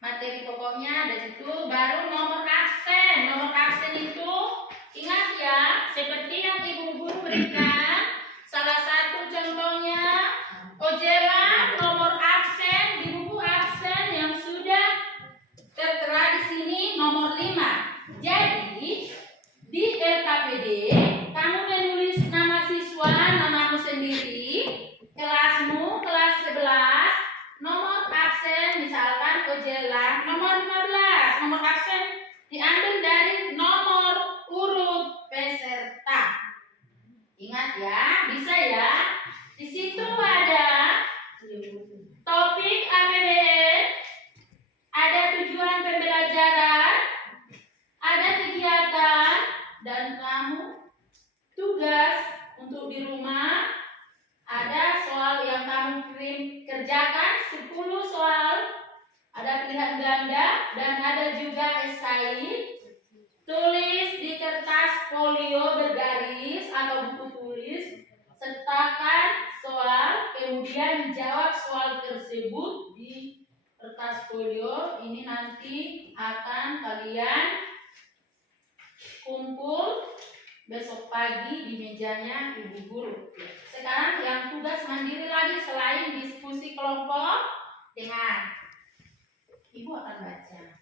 materi pokoknya ada situ, baru nomor absen. Nomor absen itu ingat ya, seperti yang Ibu guru berikan. Salah satu contohnya Ojela nomor absen di buku absen yang sudah tertera di sini nomor 5. Jadi di LKPD kamu menulis nama siswa, namamu sendiri, kelasmu, kelas 11, nomor absen misalkan Ojela nomor 15. Nomor absen diambil dari nomor urut peserta. Ingat ya, bisa ya. Di situ ada topik APBN, ada tujuan pembelajaran, ada kegiatan, dan kamu tugas untuk di rumah. Ada soal yang kamu kerjakan 10 soal, ada pilihan ganda, dan ada juga esai. Tulis di kertas folio bergaris atau buku tulis, sertakan soal, kemudian jawab soal tersebut di kertas folio. Ini nanti akan kalian kumpul besok pagi di mejanya Ibu guru. Sekarang yang tugas mandiri lagi selain diskusi kelompok dengan Ibu akan baca.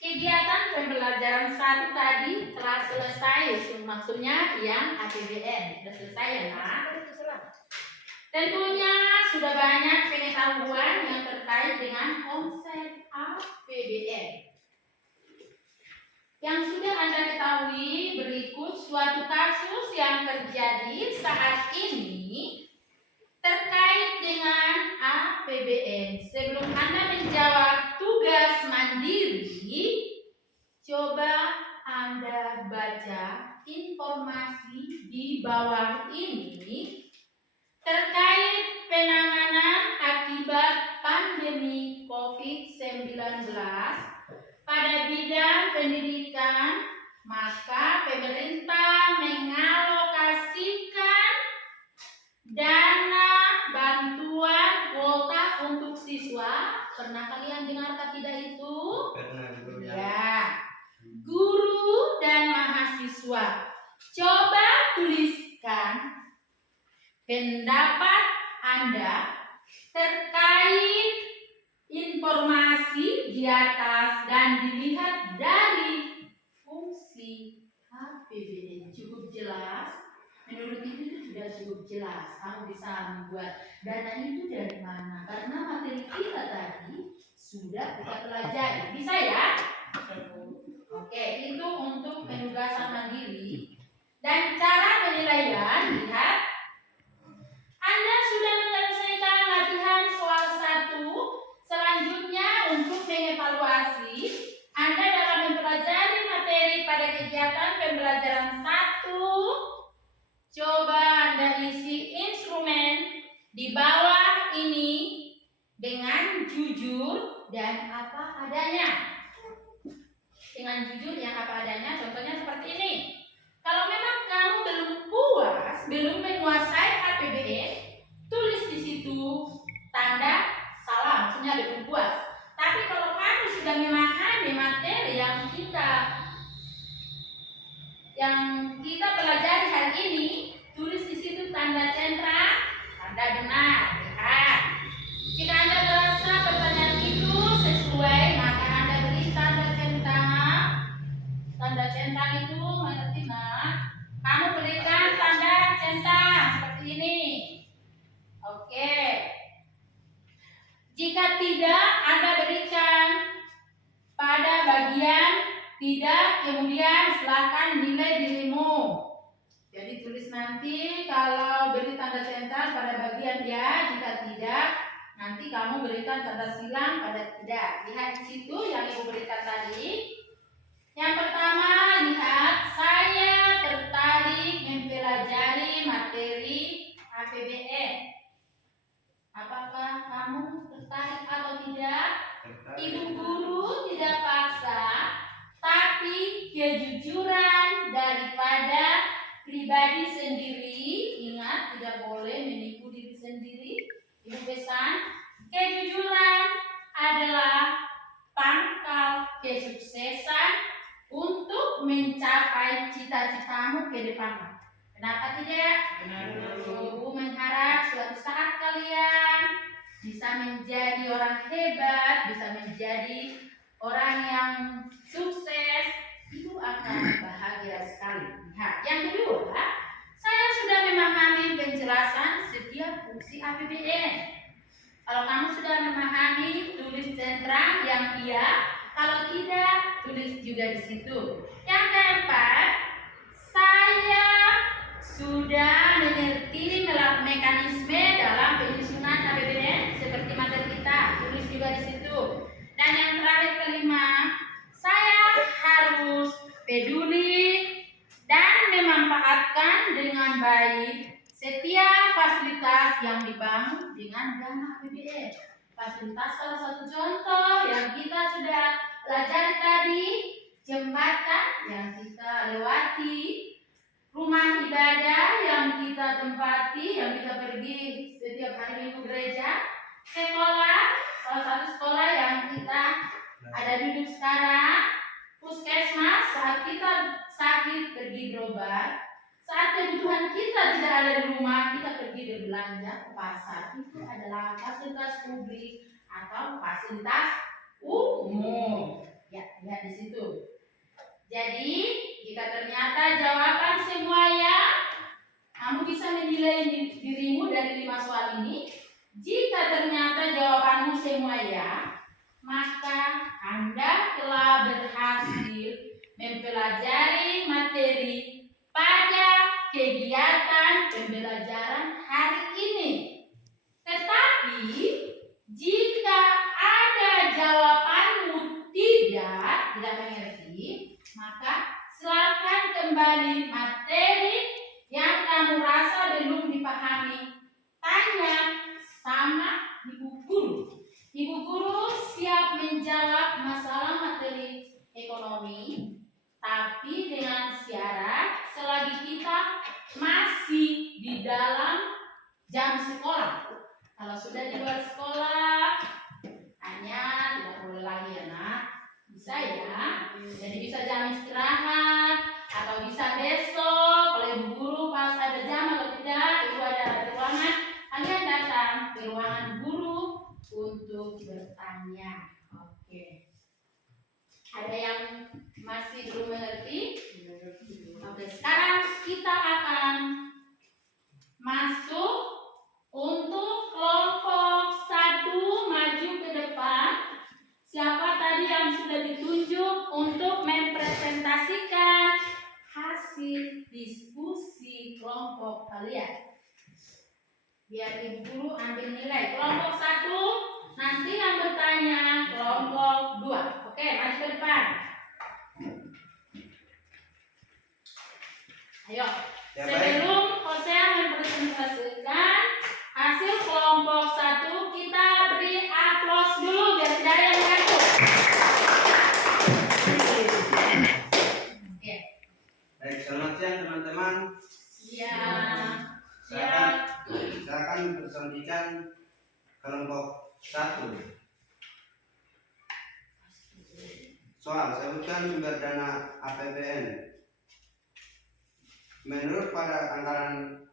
Kegiatan pembelajaran 1 tadi telah selesai, maksudnya yang APBN sudah selesai ya nak? Tentunya sudah banyak pengetahuan yang terkait dengan konsep APBN. Yang sudah Anda ketahui, berikut suatu kasus yang terjadi saat ini terkait dengan APBN. Sebelum Anda menjawab tugas mandiri, coba Anda baca informasi di bawah ini terkait penanganan akibat pandemi COVID-19 pada bidang pendidikan. Maka pemerintah mengalokasikan dana bantuan kuota untuk siswa. Pernah kalian dengar tidak itu? Pernah, Guru. Ya. Guru dan mahasiswa, coba tuliskan pendapat Anda terkait informasi di atas dan dilihat dari fungsi APBN. Cukup jelas? Menurut itu sudah cukup jelas. Kamu bisa membuat dana itu dari mana? Karena materi kita tadi sudah kita pelajari. Bisa ya? Oke, itu untuk penugasan mandiri. Dan cara penilaian, lihat. Anda sudah menyelesaikan latihan soal 1. Selanjutnya untuk mengevaluasi, Anda dalam mempelajari materi pada kegiatan pembelajaran 1. Coba Anda isi instrumen di bawah ini dengan jujur dan apa adanya. Dengan jujur di materi yang kita pelajari hari ini. Tulis di situ tanda centra, tanda benar. Lihat. Jika Anda merasa pertanyaan itu sesuai, maka Anda beri tanda centang. Tanda centang itu mengerti, nak? Kamu berikan tanda centang seperti ini. Oke. Jika tidak, Anda berikan pada bagian tidak, kemudian silakan nilai dirimu. Jadi tulis nanti kalau beri tanda centang pada bagian ya, jika tidak, nanti kamu berikan tanda silang pada tidak. Lihat di situ yang Ibu berikan tadi. Yang pertama, lihat, saya tertarik mempelajari materi APBN. Apakah kamu tertarik atau tidak? Ibu guru tidak paksa, tapi kejujuran daripada pribadi sendiri. Ingat, tidak boleh menipu diri sendiri. Ibu pesan, kejujuran adalah pangkal kesuksesan untuk mencapai cita-citamu ke depan. Kenapa tidak? Ibu mengharap suatu saat kalian bisa menjadi orang hebat, bisa menjadi orang yang sukses. Ibu akan bahagia sekali. Lihat, yang kedua, saya sudah memahami penjelasan setiap fungsi APBN. Kalau kamu sudah memahami, tulis centang yang iya. Kalau tidak, tulis juga di situ. Yang keempat, saya sudah mengerti mekanisme dalam penyusunan APBN seperti materi kita. Tulis juga di situ. Dan yang terakhir, kelima, saya harus peduli dan memanfaatkan dengan baik setiap fasilitas yang dibangun dengan dana APBN. Fasilitas salah satu contoh yang kita sudah pelajari tadi, jembatan yang kita lewati, rumah ibadah yang kita tempati, yang kita pergi setiap hari Minggu gereja, sekolah, salah satu sekolah yang kita ada duduk sekarang, puskesmas saat kita sakit pergi berobat, saat kebutuhan kita tidak ada di rumah, kita pergi berbelanja ke pasar. Itu adalah fasilitas publik atau fasilitas umum. Ya, lihat di situ. Jadi, jika ternyata jawaban semuanya, kamu bisa menilai dirimu dari 5 soal ini. Jika ternyata jawabanmu semua ya, maka Anda telah berhasil mempelajari materi pada kegiatan pembelajaran hari ini. Tetapi jika ada jawabanmu tidak mengerti, maka silakan kembali materi yang kamu rasa belum dipahami. Tanya sama ibu guru. Ibu guru siap menjawab masalah materi ekonomi, tapi dengan syarat selagi kita masih di dalam jam sekolah. Kalau sudah di luar sekolah, hanya tidak boleh lagi ya nak. Bisa ya, jadi bisa jam istirahat atau bisa besok kalau ibu guru pas ada jam atau tidak, ibu ada di ruangan, kalian datang ke ruangan guru untuk bertanya. Oke. Ada yang masih belum mengerti? Oke, sekarang kita akan masuk untuk kelompok 1 maju ke depan. Siapa tadi yang sudah ditunjuk untuk mempresentasikan hasil diskusi kelompok kalian? Biar ibu guru ambil nilai. Kelompok 1 nanti yang bertanya kelompok 2. Oke, maju ke depan. Ayo. Ya, Sebelum Hosea mempresentasikan hasil kelompok 1, kita beri aplaus dulu biar tidak ada yang ngantuk. Oke. Baik, selamat siang teman-teman. Siap. Saya akan presentasikan kelompok 1. Soal, sebutkan sumber dana APBN. Menurut pada anggaran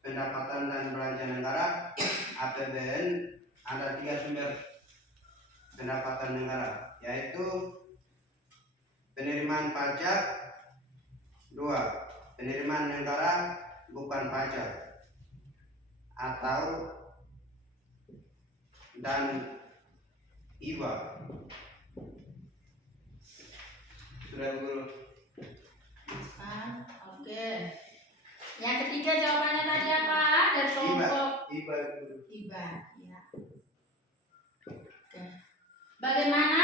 pendapatan dan belanja negara, APBN ada 3 sumber pendapatan negara, yaitu penerimaan pajak, 2 penerimaan negara bukan pajak, atau dan IVA. Sudah guru? Oke. Yang ketiga jawabannya tadi apa? Dari kelompok IVA guru. IBA. Ya. Oke. Bagaimana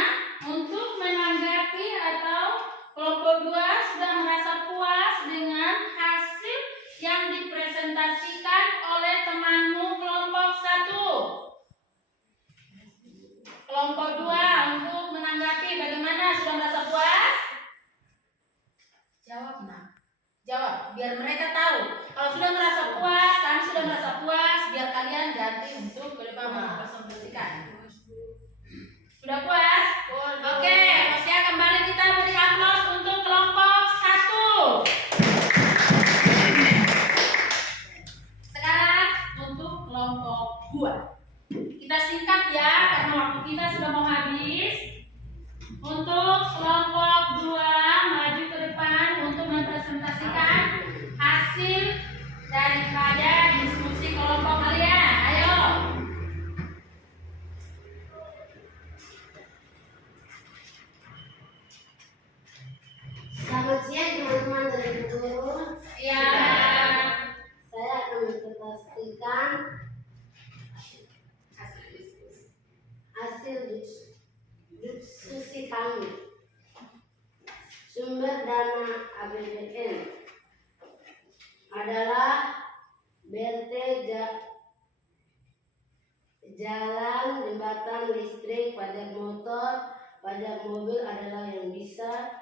untuk menanggapi atau kelompok 2 sudah merasa puas dengan hasil yang dipresentasikan oleh temanmu kelompok 1? Kelompok 2 untuk menanggapi bagaimana, sudah merasa puas? Jawab nak. Jawab biar mereka tahu. Kalau sudah merasa puas, kami sudah merasa puas, biar kalian ganti untuk ke depan mempresentasikan. Sudah puas? Oke, saya kembali kita beri aplaus untuk kelompok 1. Sekarang untuk kelompok 2. Kita singkat ya, karena waktu kita sudah mau habis. Untuk kelompok 2 maju ke depan untuk mempresentasikan hasil daripada diskusi kelompok kalian. Ayo. Selamat siang teman-teman dari guru. Ya. Saya akan mempresentasikan hasil diskusi kami. Sumber dana APBN adalah BLT jalan, jembatan, listrik, pajak motor, pajak mobil adalah yang bisa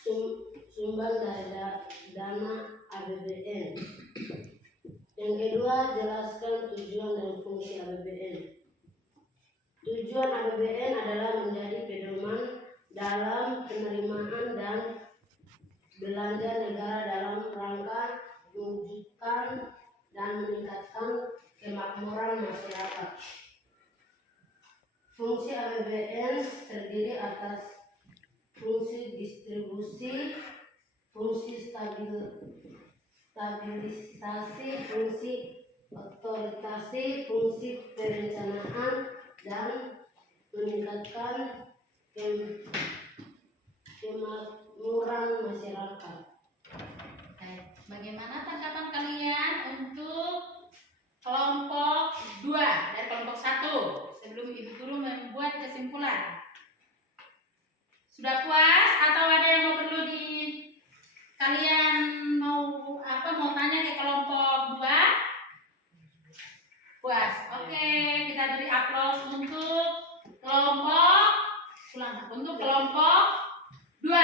sumbang dari dana APBN. Yang kedua, jelaskan tujuan dan fungsi APBN. Tujuan APBN adalah menjadi pedoman dalam penerimaan dan belanja negara dalam rangka mewujudkan dan meningkatkan kemakmuran masyarakat. Fungsi APBN terdiri atas fungsi distribusi, fungsi stabilisasi, fungsi otoritasi, fungsi perencanaan, dan meningkatkan kemakmuran masyarakat. Baik. Bagaimana tanggapan kalian untuk kelompok 2 dari kelompok 1 sebelum Ibu Guru membuat kesimpulan? Sudah puas atau ada yang mau perlu kalian mau tanya ke kelompok 2? Puas. Oke, kita beri aplaus untuk kelompok 2.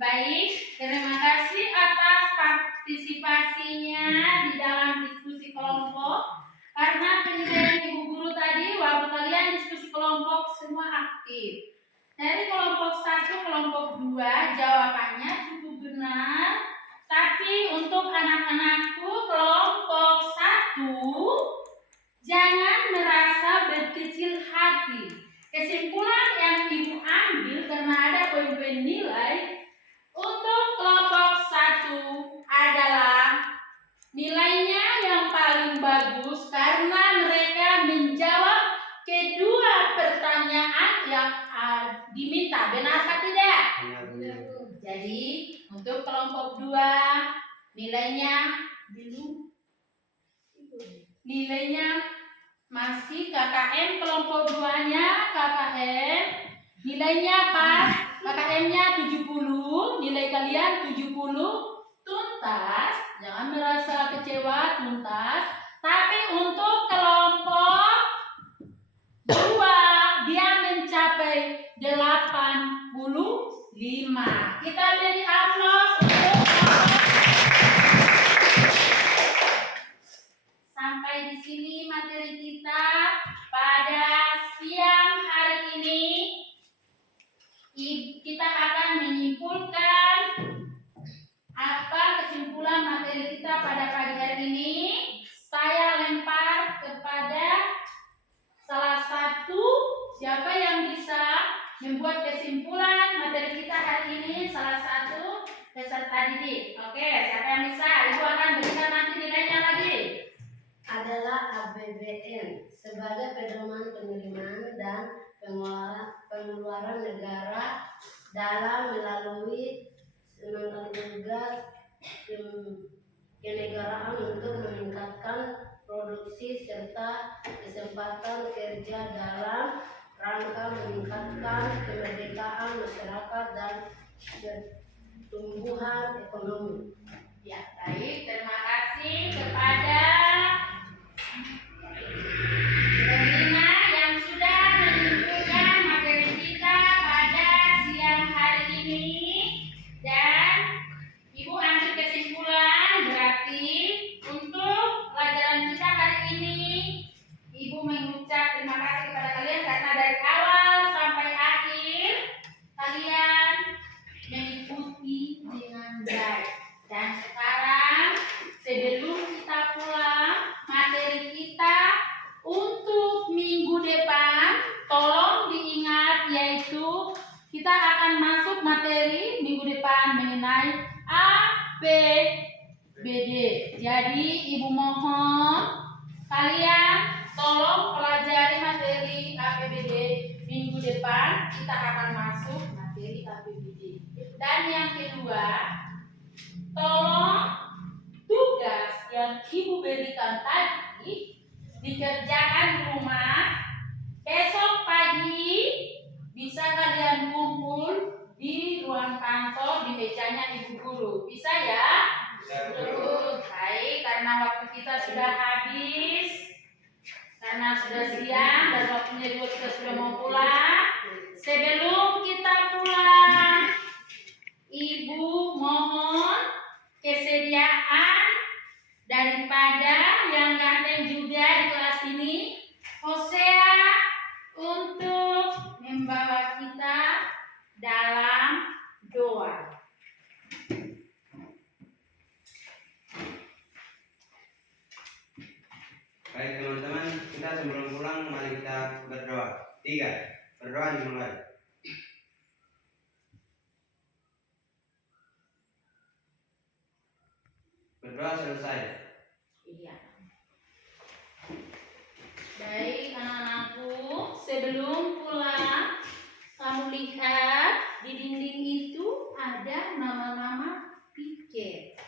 Baik, terima kasih atas partisipasinya di dalam diskusi kelompok. Karena penilaian Ibu Guru tadi, waktu kalian diskusi kelompok semua aktif. Dari kelompok 1, kelompok 2 jawabannya cukup benar. Tapi untuk anak-anakku kelompok 1, jangan merasa berkecil hati. Kesimpulan yang Ibu ambil karena ada poin-poin nilai untuk kelompok 1 adalah nilainya yang paling bagus karena mereka menjawab kedua pertanyaan yang diminta. Benar atau tidak? Jadi untuk kelompok 2 nilainya masih KKM. Kelompok 2-nya KKM nilainya pas, KKM-nya 70, nilai kalian 70, tuntas. Jangan merasa kecewa, tuntas. Tapi untuk kelompok 2 dia mencapai 85. Kita beri aplaus untuk sampai di sini materi kita pada siang membuat kesimpulan materi kita hari ini salah satu peserta didik. Oke, siapa yang bisa? Ibu akan berikan nanti nilainya lagi. Adalah APBN sebagai pedoman penerimaan dan pengeluaran negara dalam melalui menangkan tugas kenegaraan untuk meningkatkan produksi serta kesempatan kerja dalam rangka meningkatkan kemerdekaan masyarakat dan pertumbuhan ekonomi. Ya, baik. Terima kasih kepada pembina yang sudah menunjukkan materi kita pada siang hari ini. Dan Ibu ambil kesimpulan berarti untuk pelajaran kita hari ini Ibu mengucap terima kasih kepada kalian karena dari awal sampai akhir kalian mengikuti dengan baik. Dan sekarang sebelum kita pulang, materi kita untuk minggu depan tolong diingat, yaitu kita akan masuk materi minggu depan mengenai APBD. Jadi Ibu mohon kalian tolong pelajari materi APBD minggu depan, kita akan masuk materi APBD. Dan yang kedua, tolong tugas yang Ibu berikan tadi dikerjakan di rumah. Besok pagi bisa kalian kumpul di ruang kantor di mejanya Ibu Guru. Bisa ya? Baik, karena waktu kita sudah habis, karena sudah siang dan waktunya juga kita sudah mau pulang. Sebelum kita pulang, Ibu mohon kesediaan daripada yang ganteng juga di kelas ini, Hosea, untuk membawa kita dalam doa. Baik teman-teman, kita sebelum pulang mari kita berdoa. 3, berdoa dimulai. Berdoa selesai. Iya. Baik anak-anakku, sebelum pulang kamu lihat di dinding itu ada nama-nama piket.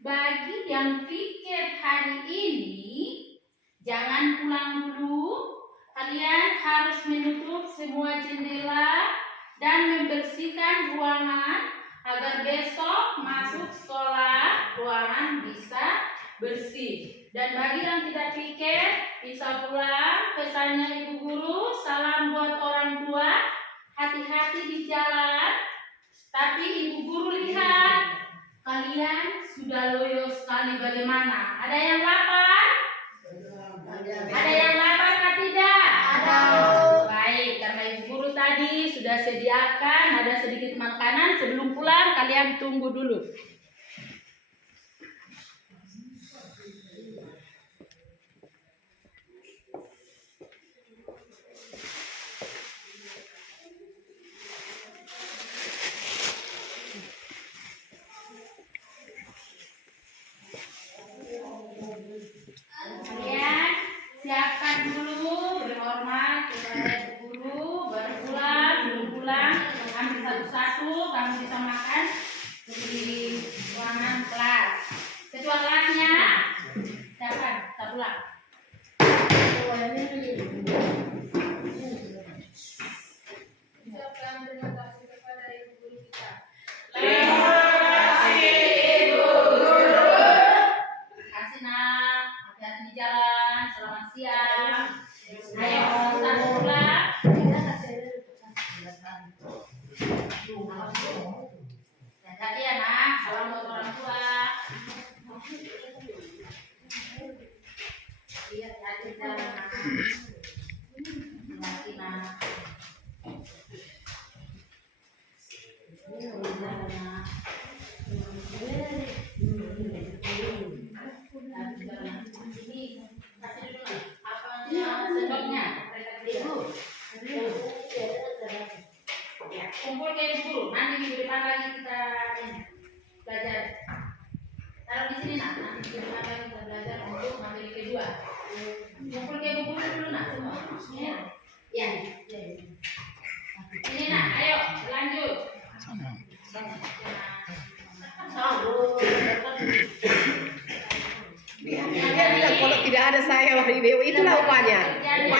Bagi yang piket hari ini, jangan pulang dulu. Kalian harus menutup semua jendela dan membersihkan ruangan agar besok masuk sekolah ruangan bisa bersih. Dan bagi yang tidak piket bisa pulang. Pesannya Ibu Guru, salam buat orang tua, hati-hati di jalan. Tapi Ibu Guru lihat kalian sudah loyo sekali. Bagaimana? Ada yang lapar? Ada yang lapar atau tidak? Ada. Baik, karena Ibu Guru tadi sudah sediakan ada sedikit makanan. Sebelum pulang kalian tunggu dulu. Kalian siapkan dulu, berhormat kepada Ibu Guru, baru pulang, belum pulang, ambil satu-satu, kamu bisa makan di ruangan kelas. Ketua kelasnya, siapkan, kita pulang. Ucapkan terima kasih kepada Ibu Guru kita. Kasih nak, hati-hati di jalan, selamat siang. Ayo kita pulang. Hati-hati ya nak. Kumpul ke guru. Nanti minggu depan lagi kita belajar. Taruh di sini nak. Nanti minggu depan lagi kita belajar untuk materi kedua. Kumpul ke guru dulu nak semua. Ya. Ya. Ini nak. Ayo lanjut. Dia bilang kalau tidak ada saya Wahyu Dewi, itulah upahnya yang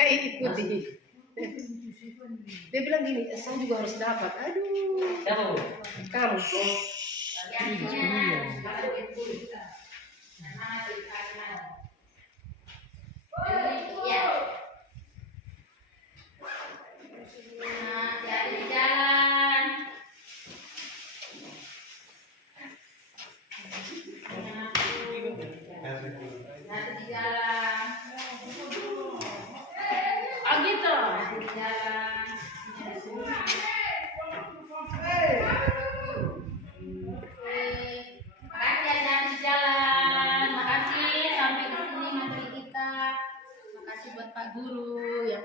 saya ikuti. Dia bilang gini, saya juga harus dapat. Aduh, kamu. Hati-hati di jalan. Hati di jalan. Oh gitu. Hati di jalan. Makasih hati-hati di jalan. Makasih sampai ke sini materi kita. Makasih buat Pak Guru yang